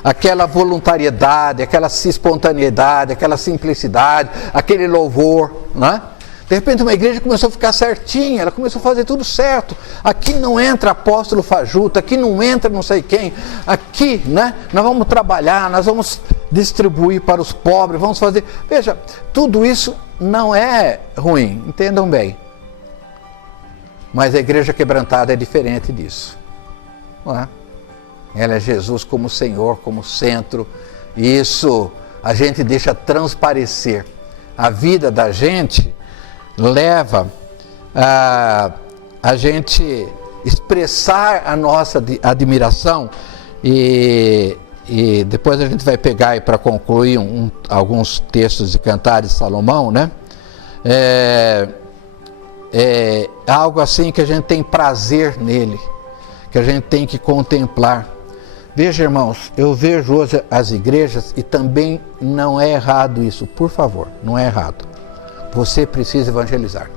aquela voluntariedade, aquela espontaneidade, aquela simplicidade, aquele louvor, né? De repente uma igreja começou a ficar certinha, ela começou a fazer tudo certo. Aqui não entra apóstolo fajuto, aqui não entra não sei quem, aqui, né, nós vamos trabalhar, nós vamos distribuir para os pobres, vamos fazer... Veja, tudo isso não é ruim, entendam bem. Mas a igreja quebrantada é diferente disso, não é? Ela é Jesus como Senhor, como centro, e isso a gente deixa transparecer. A vida da gente leva a gente expressar a nossa admiração, e depois a gente vai pegar para concluir alguns textos de Cantares de Salomão, né? É algo assim que a gente tem prazer nele, que a gente tem que contemplar. Veja, irmãos, eu vejo hoje as igrejas e também não é errado isso, por favor, não é errado. Você precisa evangelizar,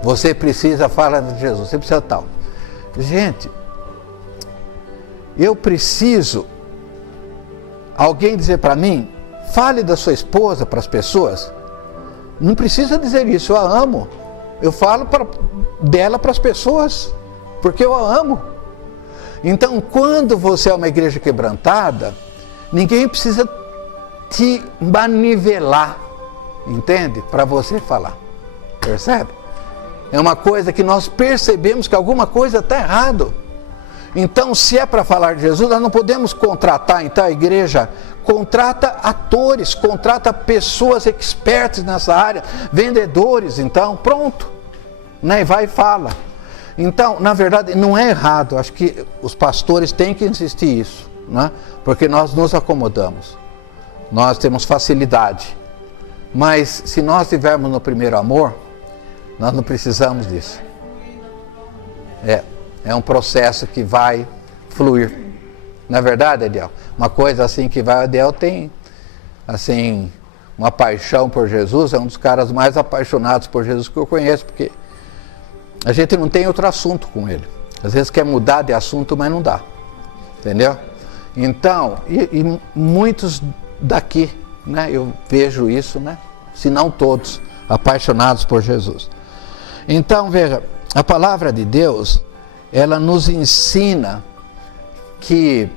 você precisa falar de Jesus, você precisa tal. Gente, eu preciso alguém dizer para mim, fale da sua esposa para as pessoas. Não precisa dizer isso, eu a amo. Eu falo dela para as pessoas, porque eu a amo. Então, quando você é uma igreja quebrantada, ninguém precisa te manivelar, entende? Para você falar, percebe? É uma coisa que nós percebemos que alguma coisa está errado. Então, se é para falar de Jesus, nós não podemos contratar, então a igreja contrata atores, contrata pessoas expertas nessa área, vendedores, então, pronto, né? E vai e fala. Então, na verdade, não é errado, acho que os pastores têm que insistir isso, né? Porque nós nos acomodamos, nós temos facilidade, mas se nós estivermos no primeiro amor, nós não precisamos disso. É um processo que vai fluir. Não é verdade, Ediel? Uma coisa assim que vai... Ediel tem, assim, uma paixão por Jesus, é um dos caras mais apaixonados por Jesus que eu conheço, porque a gente não tem outro assunto com ele. Às vezes quer mudar de assunto, mas não dá. Entendeu? Então, e muitos daqui, né, eu vejo isso, né? Se não todos, apaixonados por Jesus. Então, veja, a palavra de Deus, ela nos ensina que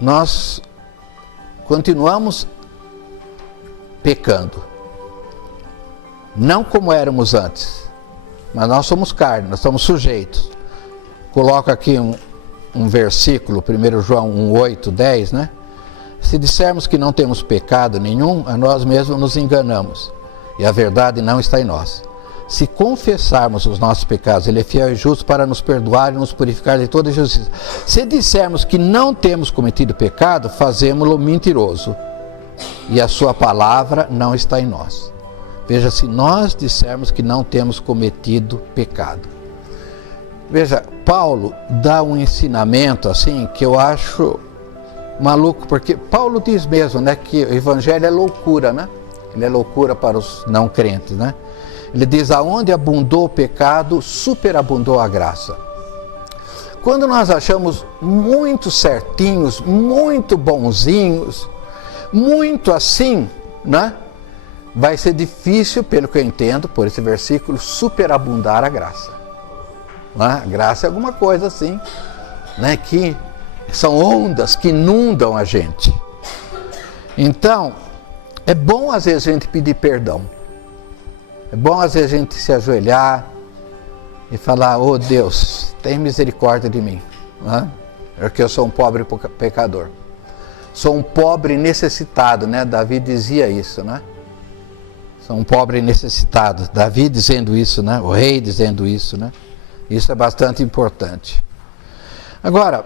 nós continuamos pecando. Não como éramos antes, mas nós somos carne, nós somos sujeitos. Coloco aqui um versículo, 1 João 1:8, 10, né? Se dissermos que não temos pecado nenhum, a nós mesmos nos enganamos, e a verdade não está em nós. Se confessarmos os nossos pecados, Ele é fiel e justo para nos perdoar e nos purificar de toda injustiça. Se dissermos que não temos cometido pecado, fazemo-lo mentiroso, e a sua palavra não está em nós. Veja, se nós dissermos que não temos cometido pecado. Veja, Paulo dá um ensinamento assim que eu acho maluco, porque Paulo diz mesmo, né, que o evangelho é loucura, né? Ele é loucura para os não crentes, né? Ele diz, aonde abundou o pecado, superabundou a graça. Quando nós achamos muito certinhos, muito bonzinhos, muito assim, né? Vai ser difícil, pelo que eu entendo, por esse versículo, superabundar a graça. Né? A graça é alguma coisa assim, né? Que são ondas que inundam a gente. Então, é bom às vezes a gente pedir perdão. É bom às vezes a gente se ajoelhar e falar, oh Deus, tem misericórdia de mim, né? Porque eu sou um pobre pecador. Sou um pobre necessitado, né? Davi dizia isso, né? Sou um pobre necessitado. Davi dizendo isso, né? O rei dizendo isso, né? Isso é bastante importante. Agora,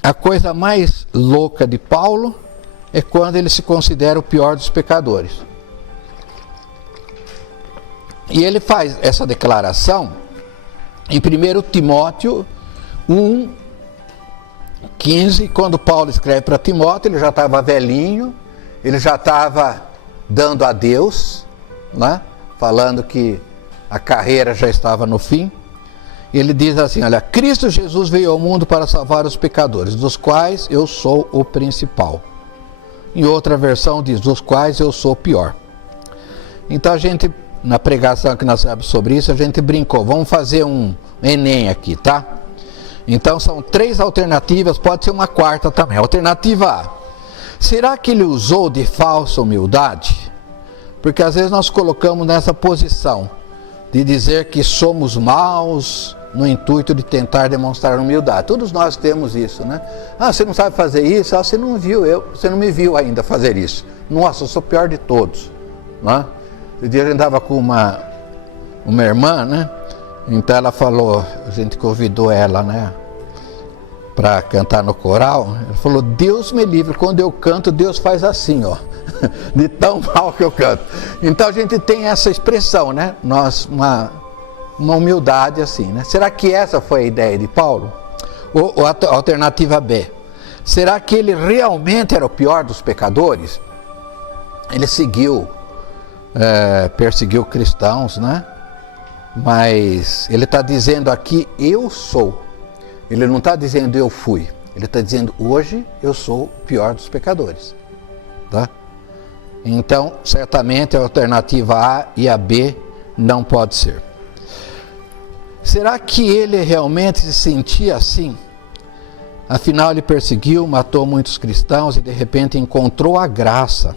a coisa mais louca de Paulo é quando ele se considera o pior dos pecadores. E ele faz essa declaração em 1 Timóteo 1:15, quando Paulo escreve para Timóteo, ele já estava velhinho, ele já estava dando adeus, né? Falando que a carreira já estava no fim. Ele diz assim, olha, Cristo Jesus veio ao mundo para salvar os pecadores, dos quais eu sou o principal. Em outra versão diz, dos quais eu sou o pior. Então a gente, na pregação que nós fizemos sobre isso, a gente brincou, vamos fazer um Enem aqui, tá? Então são 3 alternativas, pode ser uma quarta também. Alternativa A, será que ele usou de falsa humildade? Porque às vezes nós colocamos nessa posição de dizer que somos maus no intuito de tentar demonstrar humildade. Todos nós temos isso, né? Ah, você não sabe fazer isso? Ah, você não me viu ainda fazer isso. Nossa, eu sou o pior de todos, né? Esse dia a gente estava com uma irmã, né? Então ela falou, a gente convidou ela, né, para cantar no coral. Ela falou, Deus me livre, quando eu canto, Deus faz assim, ó, de tão mal que eu canto. Então a gente tem essa expressão, né? Nós, uma humildade assim, né? Será que essa foi a ideia de Paulo? Ou a alternativa B, será que ele realmente era o pior dos pecadores? Ele perseguiu cristãos, né? Mas ele está dizendo aqui, eu sou. Ele não está dizendo eu fui. Ele está dizendo, hoje eu sou o pior dos pecadores. Tá? Então, certamente a alternativa A e a B não pode ser. Será que ele realmente se sentia assim? Afinal, ele perseguiu, matou muitos cristãos e de repente encontrou a graça.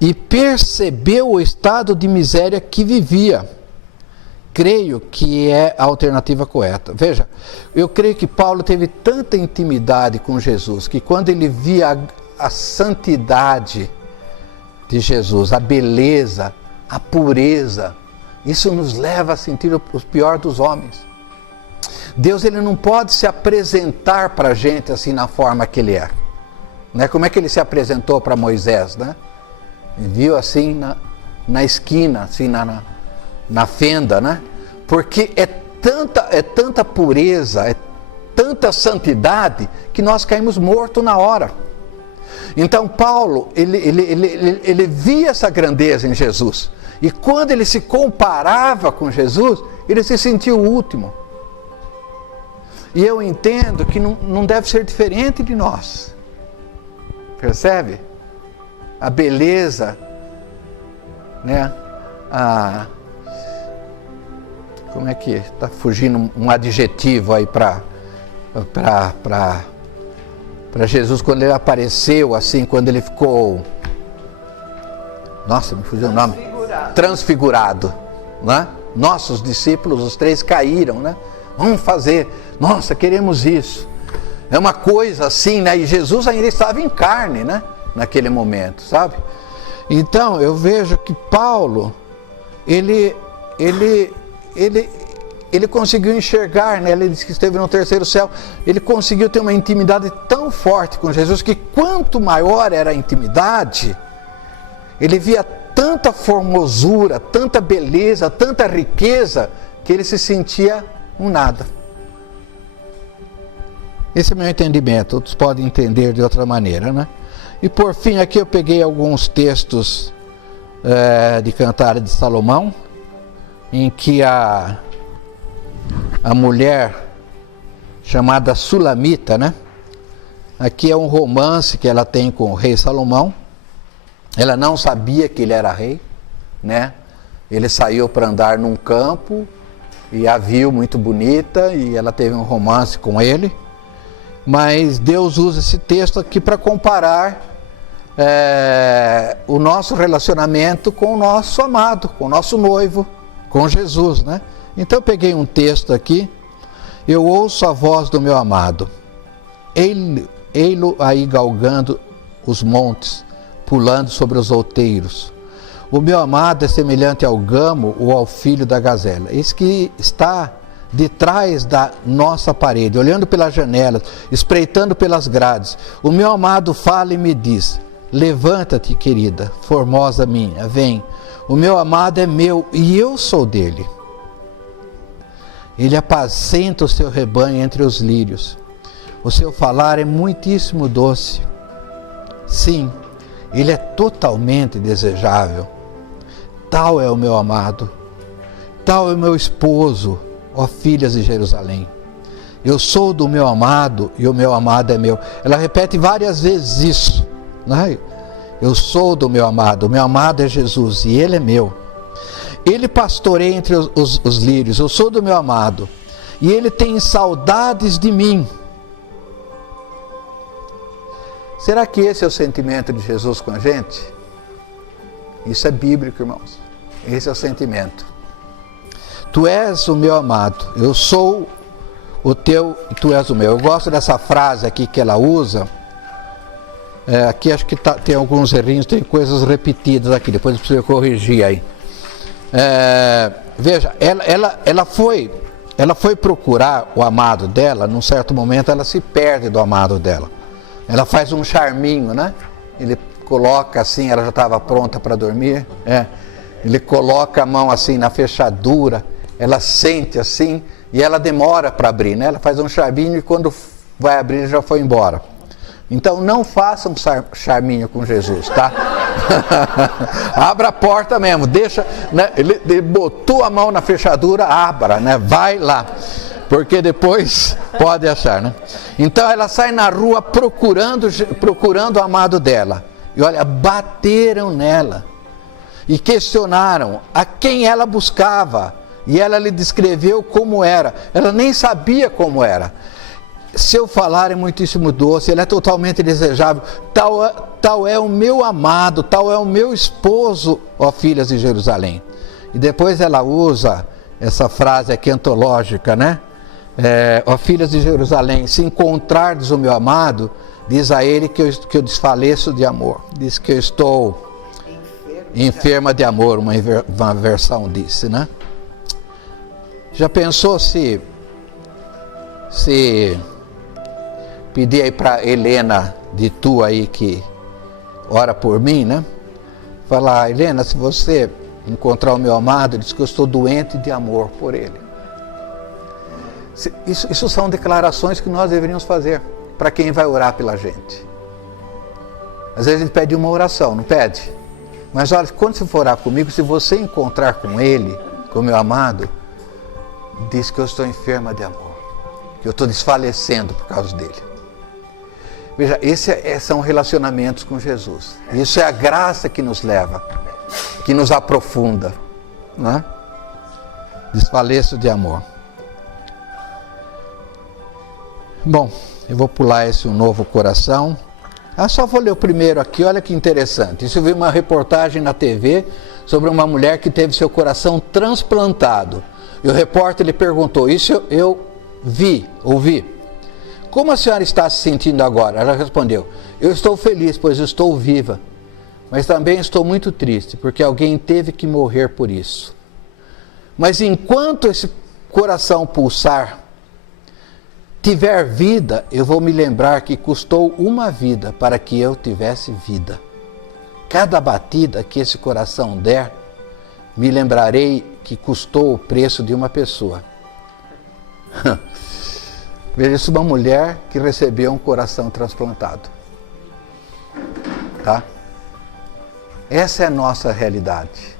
e percebeu o estado de miséria que vivia. Creio que é a alternativa correta. Veja, eu creio que Paulo teve tanta intimidade com Jesus, que quando ele via a santidade de Jesus, a beleza, a pureza, isso nos leva a sentir o pior dos homens. Deus, ele não pode se apresentar para a gente assim na forma que ele é. Né? Como é que ele se apresentou para Moisés, né? Ele viu assim na esquina, assim na fenda, né? Porque é tanta pureza, é tanta santidade, que nós caímos mortos na hora. Então Paulo, ele via essa grandeza em Jesus. E quando ele se comparava com Jesus, ele se sentiu o último. E eu entendo que não deve ser diferente de nós. Percebe? A beleza, né? Como é que está fugindo um adjetivo aí para Jesus quando ele apareceu, assim, quando ele ficou, nossa, me fugiu o nome, transfigurado, né? Nossos discípulos, os 3 caíram, né? Vamos fazer, nossa, queremos isso. É uma coisa assim, né? E Jesus ainda estava em carne, né? Naquele momento, sabe? Então, eu vejo que Paulo, ele conseguiu enxergar, né? Ele disse que esteve no 3º céu. Ele conseguiu ter uma intimidade tão forte com Jesus, que quanto maior era a intimidade, ele via tanta formosura, tanta beleza, tanta riqueza, que ele se sentia um nada. Esse é o meu entendimento. Outros podem entender de outra maneira, né? E por fim, aqui eu peguei alguns textos de Cantares de Salomão, em que a mulher chamada Sulamita, né? Aqui é um romance que ela tem com o rei Salomão. Ela não sabia que ele era rei, né? Ele saiu para andar num campo e a viu muito bonita e ela teve um romance com ele. Mas Deus usa esse texto aqui para comparar o nosso relacionamento com o nosso amado, com o nosso noivo, com Jesus, né? Então eu peguei um texto aqui. Eu ouço a voz do meu amado, ei-lo aí galgando os montes, pulando sobre os outeiros. O meu amado é semelhante ao gamo ou ao filho da gazela. Esse que está de trás da nossa parede, olhando pelas janelas, espreitando pelas grades. O meu amado fala e me diz: levanta-te, querida, formosa minha, vem. O meu amado é meu e eu sou dele. Ele apacenta o seu rebanho entre os lírios. O seu falar é muitíssimo doce. Sim, ele é totalmente desejável. Tal é o meu amado, tal é o meu esposo, ó filhas de Jerusalém. Eu sou do meu amado e o meu amado é meu. Ela repete várias vezes isso, né? Eu sou do meu amado, o meu amado é Jesus e ele é meu. Ele pastoreia entre os lírios, eu sou do meu amado e ele tem saudades de mim. Será que esse é o sentimento de Jesus com a gente? Isso é bíblico, irmãos. Esse é o sentimento. Tu és o meu amado, eu sou o teu e tu és o meu. Eu gosto dessa frase aqui que ela usa. Aqui acho que tem alguns errinhos, tem coisas repetidas aqui, depois eu preciso corrigir aí. Veja, ela foi procurar o amado dela. Num certo momento ela se perde do amado dela. Ela faz um charminho, né? Ele coloca assim, ela já estava pronta para dormir. Ele coloca a mão assim na fechadura, ela sente assim e ela demora para abrir, né? Ela faz um charminho e quando vai abrir ele já foi embora. Então não façam charminho com Jesus, tá? Abra a porta mesmo, deixa, né? Ele botou a mão na fechadura, abra, né? Vai lá, porque depois pode achar, né? Então ela sai na rua procurando o amado dela. E olha, bateram nela e questionaram a quem ela buscava. E ela lhe descreveu como era. Ela nem sabia como era. Seu falar é muitíssimo doce, ele é totalmente desejável. tal é o meu amado, tal é o meu esposo, ó filhas de Jerusalém. E depois ela usa essa frase aqui antológica, né? Ó filhas de Jerusalém, se encontrardes o meu amado, diz a ele que eu desfaleço de amor. Diz que eu estou enferma de amor, uma versão disse, né? Já pensou se pedir aí para Helena de Tu aí que ora por mim, né? Falar, Helena, se você encontrar o meu amado, diz que eu estou doente de amor por ele. Isso são declarações que nós deveríamos fazer para quem vai orar pela gente. Às vezes a gente pede uma oração, não pede? Mas olha, quando você for orar comigo, se você encontrar com ele, com o meu amado, diz que eu estou enferma de amor, que eu estou desfalecendo por causa dele. Veja, esses são relacionamentos com Jesus. Isso é a graça que nos leva, que nos aprofunda, né? Desfaleço de amor. Bom, eu vou pular esse Um Novo Coração. Só vou ler o primeiro aqui, olha que interessante. Isso eu vi uma reportagem na TV sobre uma mulher que teve seu coração transplantado. E o repórter lhe perguntou, isso eu ouvi. Como a senhora está se sentindo agora? Ela respondeu, eu estou feliz, pois estou viva. Mas também estou muito triste, porque alguém teve que morrer por isso. Mas enquanto esse coração pulsar, tiver vida, eu vou me lembrar que custou uma vida para que eu tivesse vida. Cada batida que esse coração der, me lembrarei que custou o preço de uma pessoa. Veja, isso uma mulher que recebeu um coração transplantado. Tá? Essa é a nossa realidade.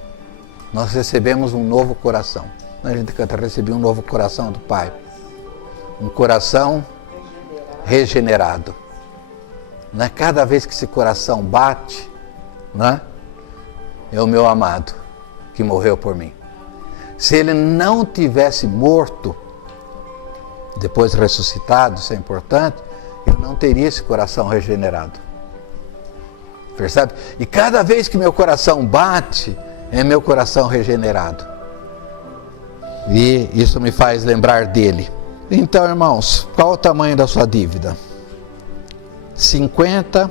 Nós recebemos um novo coração. A gente canta, recebi um novo coração do Pai. Um coração regenerado. Né? Cada vez que esse coração bate, né? É o meu amado que morreu por mim. Se ele não tivesse morto, depois ressuscitado, isso é importante, eu não teria esse coração regenerado. Percebe? E cada vez que meu coração bate, é meu coração regenerado. E isso me faz lembrar dele. Então, irmãos, qual o tamanho da sua dívida? 50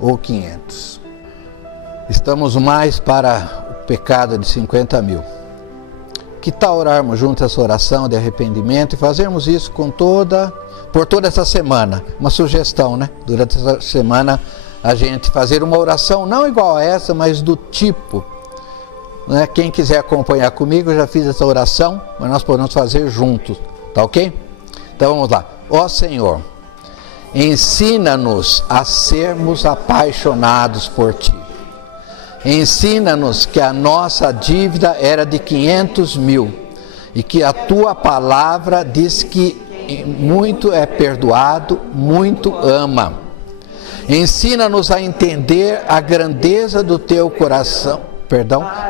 ou 500? Estamos mais para o pecado de 50 mil. Que tal orarmos juntos essa oração de arrependimento e fazermos isso por toda essa semana? Uma sugestão, né? Durante essa semana a gente fazer uma oração não igual a essa, mas do tipo, né? Quem quiser acompanhar comigo, eu já fiz essa oração, mas nós podemos fazer juntos, tá ok? Então vamos lá. Ó Senhor, ensina-nos a sermos apaixonados por Ti. Ensina-nos que a nossa dívida era de 500 mil e que a Tua palavra diz que muito é perdoado, muito ama. Ensina-nos a entender a grandeza do Teu coração,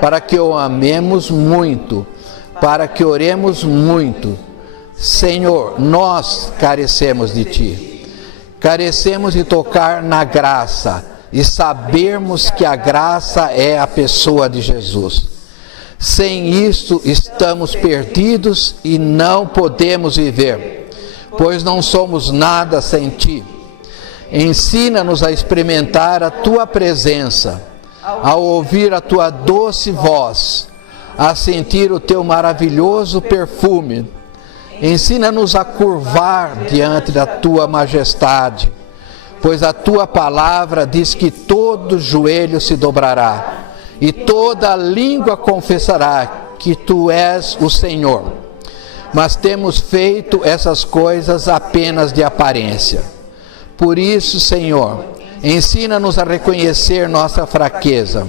para que o amemos muito, para que oremos muito. Senhor, nós carecemos de Ti. Carecemos de tocar na graça e sabermos que a graça é a pessoa de Jesus. Sem isso, estamos perdidos e não podemos viver, pois não somos nada sem Ti. Ensina-nos a experimentar a Tua presença, a ouvir a Tua doce voz, a sentir o Teu maravilhoso perfume. Ensina-nos a curvar diante da Tua majestade, pois a Tua palavra diz que todo joelho se dobrará e toda língua confessará que Tu és o Senhor. Mas temos feito essas coisas apenas de aparência. Por isso, Senhor, ensina-nos a reconhecer nossa fraqueza,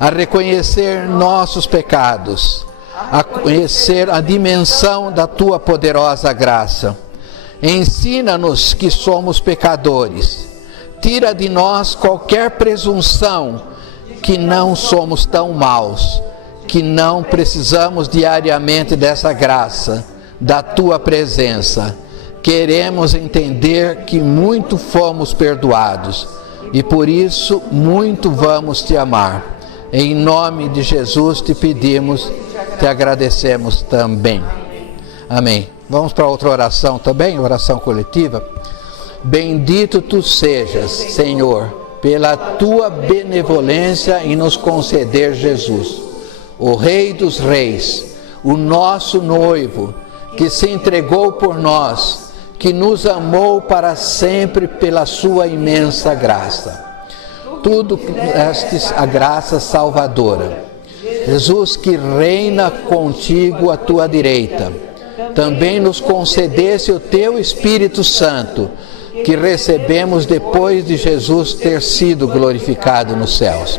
a reconhecer nossos pecados, a conhecer a dimensão da Tua poderosa graça. Ensina-nos que somos pecadores. Tira de nós qualquer presunção que não somos tão maus, que não precisamos diariamente dessa graça, da Tua presença. Queremos entender que muito fomos perdoados, e por isso muito vamos te amar. Em nome de Jesus te pedimos, te agradecemos também. Amém. Vamos para outra oração também, oração coletiva. Bendito tu sejas, Senhor, pela tua benevolência em nos conceder Jesus, o Rei dos Reis, o nosso noivo, que se entregou por nós, que nos amou para sempre pela sua imensa graça. Tudo estes a graça salvadora. Jesus, que reina contigo à tua direita, também nos concedesse o teu Espírito Santo, que recebemos depois de Jesus ter sido glorificado nos céus.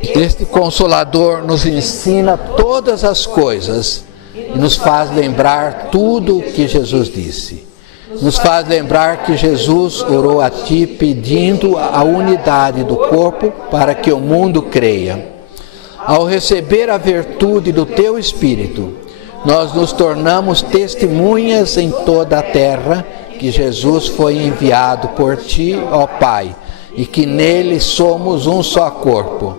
Este Consolador nos ensina todas as coisas e nos faz lembrar tudo o que Jesus disse. Nos faz lembrar que Jesus orou a ti pedindo a unidade do corpo para que o mundo creia. Ao receber a virtude do teu Espírito, nós nos tornamos testemunhas em toda a terra que Jesus foi enviado por ti, ó Pai, e que nele somos um só corpo,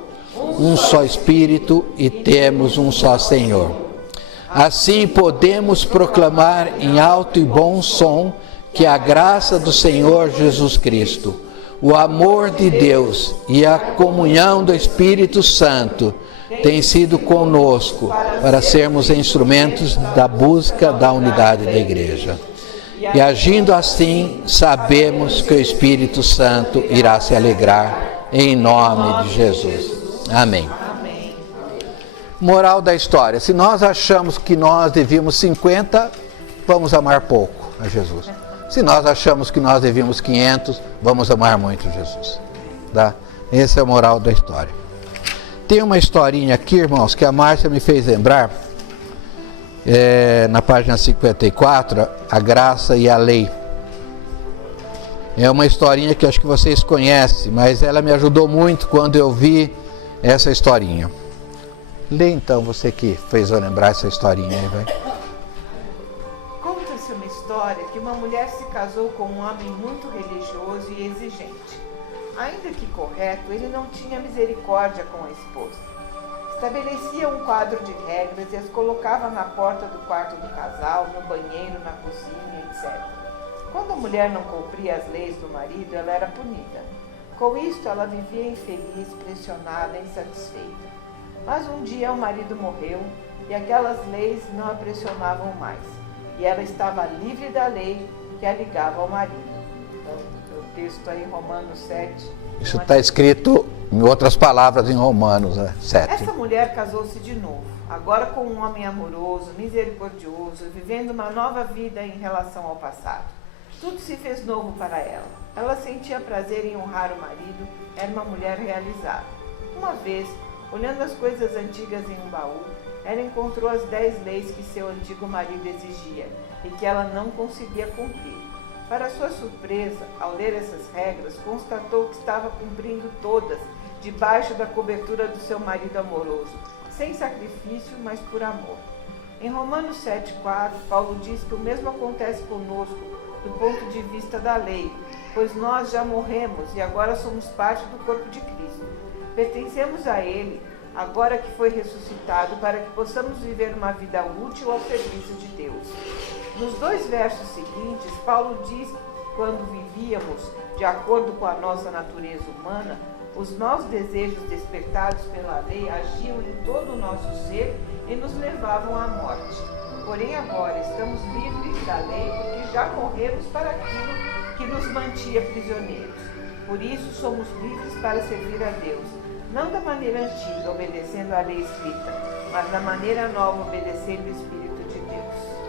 um só Espírito e temos um só Senhor. Assim podemos proclamar em alto e bom som que a graça do Senhor Jesus Cristo, o amor de Deus e a comunhão do Espírito Santo tem sido conosco para sermos instrumentos da busca da unidade da Igreja. E agindo assim, sabemos que o Espírito Santo irá se alegrar em nome de Jesus. Amém. Moral da história: se nós achamos que nós devíamos 50, vamos amar pouco a Jesus. Se nós achamos que nós devíamos 500, vamos amar muito Jesus. Tá? Essa é a moral da história. Tem uma historinha aqui, irmãos, que a Márcia me fez lembrar, na página 54, a graça e a lei. É uma historinha que acho que vocês conhecem, mas ela me ajudou muito quando eu vi essa historinha. Lê então, você que fez eu lembrar essa historinha aí, vai. Conta-se uma história que uma mulher se casou com um homem muito religioso e exigente. Ainda que correto, ele não tinha misericórdia com a esposa. Estabelecia um quadro de regras e as colocava na porta do quarto do casal, no banheiro, na cozinha, etc. Quando a mulher não cumpria as leis do marido, ela era punida. Com isto, ela vivia infeliz, pressionada, insatisfeita. Mas um dia o marido morreu e aquelas leis não a pressionavam mais. E ela estava livre da lei que a ligava ao marido. Então, o texto aí em Romanos 7. Isso está escrito em outras palavras em Romanos 7. Essa mulher casou-se de novo, agora com um homem amoroso, misericordioso, vivendo uma nova vida em relação ao passado. Tudo se fez novo para ela. Ela sentia prazer em honrar o marido, era uma mulher realizada. Uma vez, olhando as coisas antigas em um baú, ela encontrou as 10 leis que seu antigo marido exigia e que ela não conseguia cumprir. Para sua surpresa, ao ler essas regras, constatou que estava cumprindo todas, debaixo da cobertura do seu marido amoroso, sem sacrifício, mas por amor. Em Romanos 7,4, Paulo diz que o mesmo acontece conosco do ponto de vista da lei, pois nós já morremos e agora somos parte do corpo de Cristo. Pertencemos a Ele, agora que foi ressuscitado, para que possamos viver uma vida útil ao serviço de Deus. Nos 2 versos seguintes, Paulo diz que quando vivíamos de acordo com a nossa natureza humana, os nossos desejos despertados pela lei agiam em todo o nosso ser e nos levavam à morte. Porém, agora estamos livres da lei porque já morremos para aquilo que nos mantinha prisioneiros. Por isso, somos livres para servir a Deus, não da maneira antiga, obedecendo à lei escrita, mas da maneira nova, obedecendo o Espírito de Deus.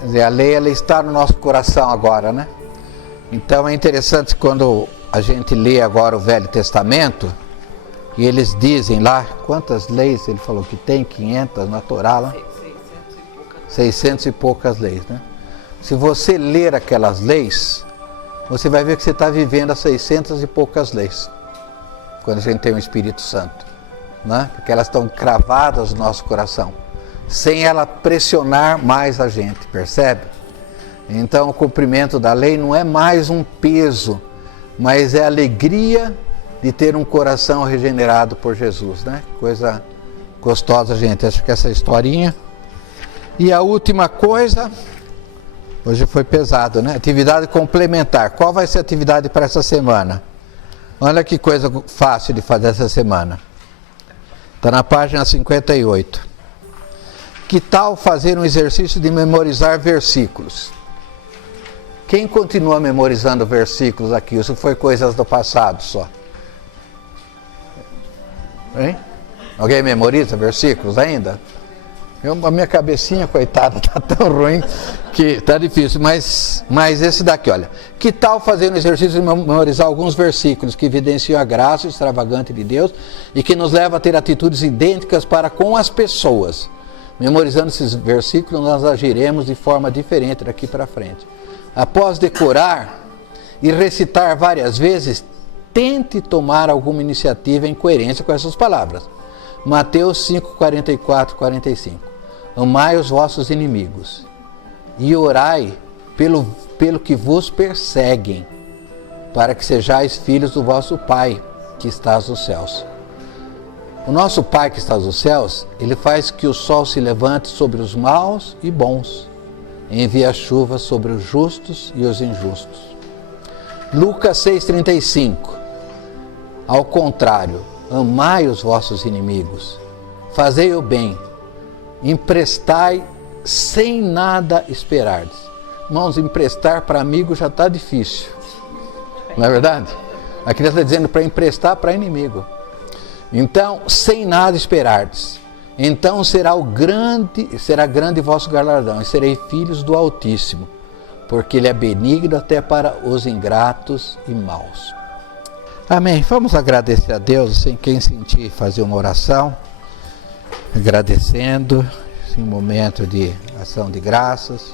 Quer dizer, a lei ela está no nosso coração agora, né? Então é interessante quando a gente lê agora o Velho Testamento, e eles dizem lá, quantas leis ele falou que tem? 500 na Torá lá? 600 e poucas leis, né? Se você ler aquelas leis, você vai ver que você está vivendo as 600 e poucas leis, quando a gente tem o Espírito Santo, né? Porque elas estão cravadas no nosso coração, sem ela pressionar mais a gente, percebe? Então o cumprimento da lei não é mais um peso, mas é a alegria de ter um coração regenerado por Jesus, né? Coisa gostosa, gente. Acho que essa historinha. E a última coisa, hoje foi pesado, né? Atividade complementar. Qual vai ser a atividade para essa semana? Olha que coisa fácil de fazer essa semana. Está na página 58. Que tal fazer um exercício de memorizar versículos? Quem continua memorizando versículos aqui? Isso foi coisas do passado só. Hein? Alguém memoriza versículos ainda? A minha cabecinha, coitada, está tão ruim que está difícil. Mas esse daqui, olha. Que tal fazer um exercício de memorizar alguns versículos que evidenciam a graça extravagante de Deus e que nos leva a ter atitudes idênticas para com as pessoas? Memorizando esses versículos, nós agiremos de forma diferente daqui para frente. Após decorar e recitar várias vezes, tente tomar alguma iniciativa em coerência com essas palavras. Mateus 5, 44, 45. Amai os vossos inimigos e orai pelo que vos perseguem, para que sejais filhos do vosso Pai que estás nos céus. O nosso Pai que está nos céus, Ele faz que o sol se levante sobre os maus e bons, envia chuva sobre os justos e os injustos. Lucas 6,35. Ao contrário, amai os vossos inimigos, fazei o bem, emprestai sem nada esperardes. Irmãos, emprestar para amigo já está difícil, não é verdade? Aqui está dizendo para emprestar para inimigo. Então, sem nada esperardes. Então será grande vosso galardão, e serei filhos do Altíssimo, porque Ele é benigno até para os ingratos e maus. Amém. Vamos agradecer a Deus, sem quem sentir fazer uma oração, agradecendo esse momento de ação de graças.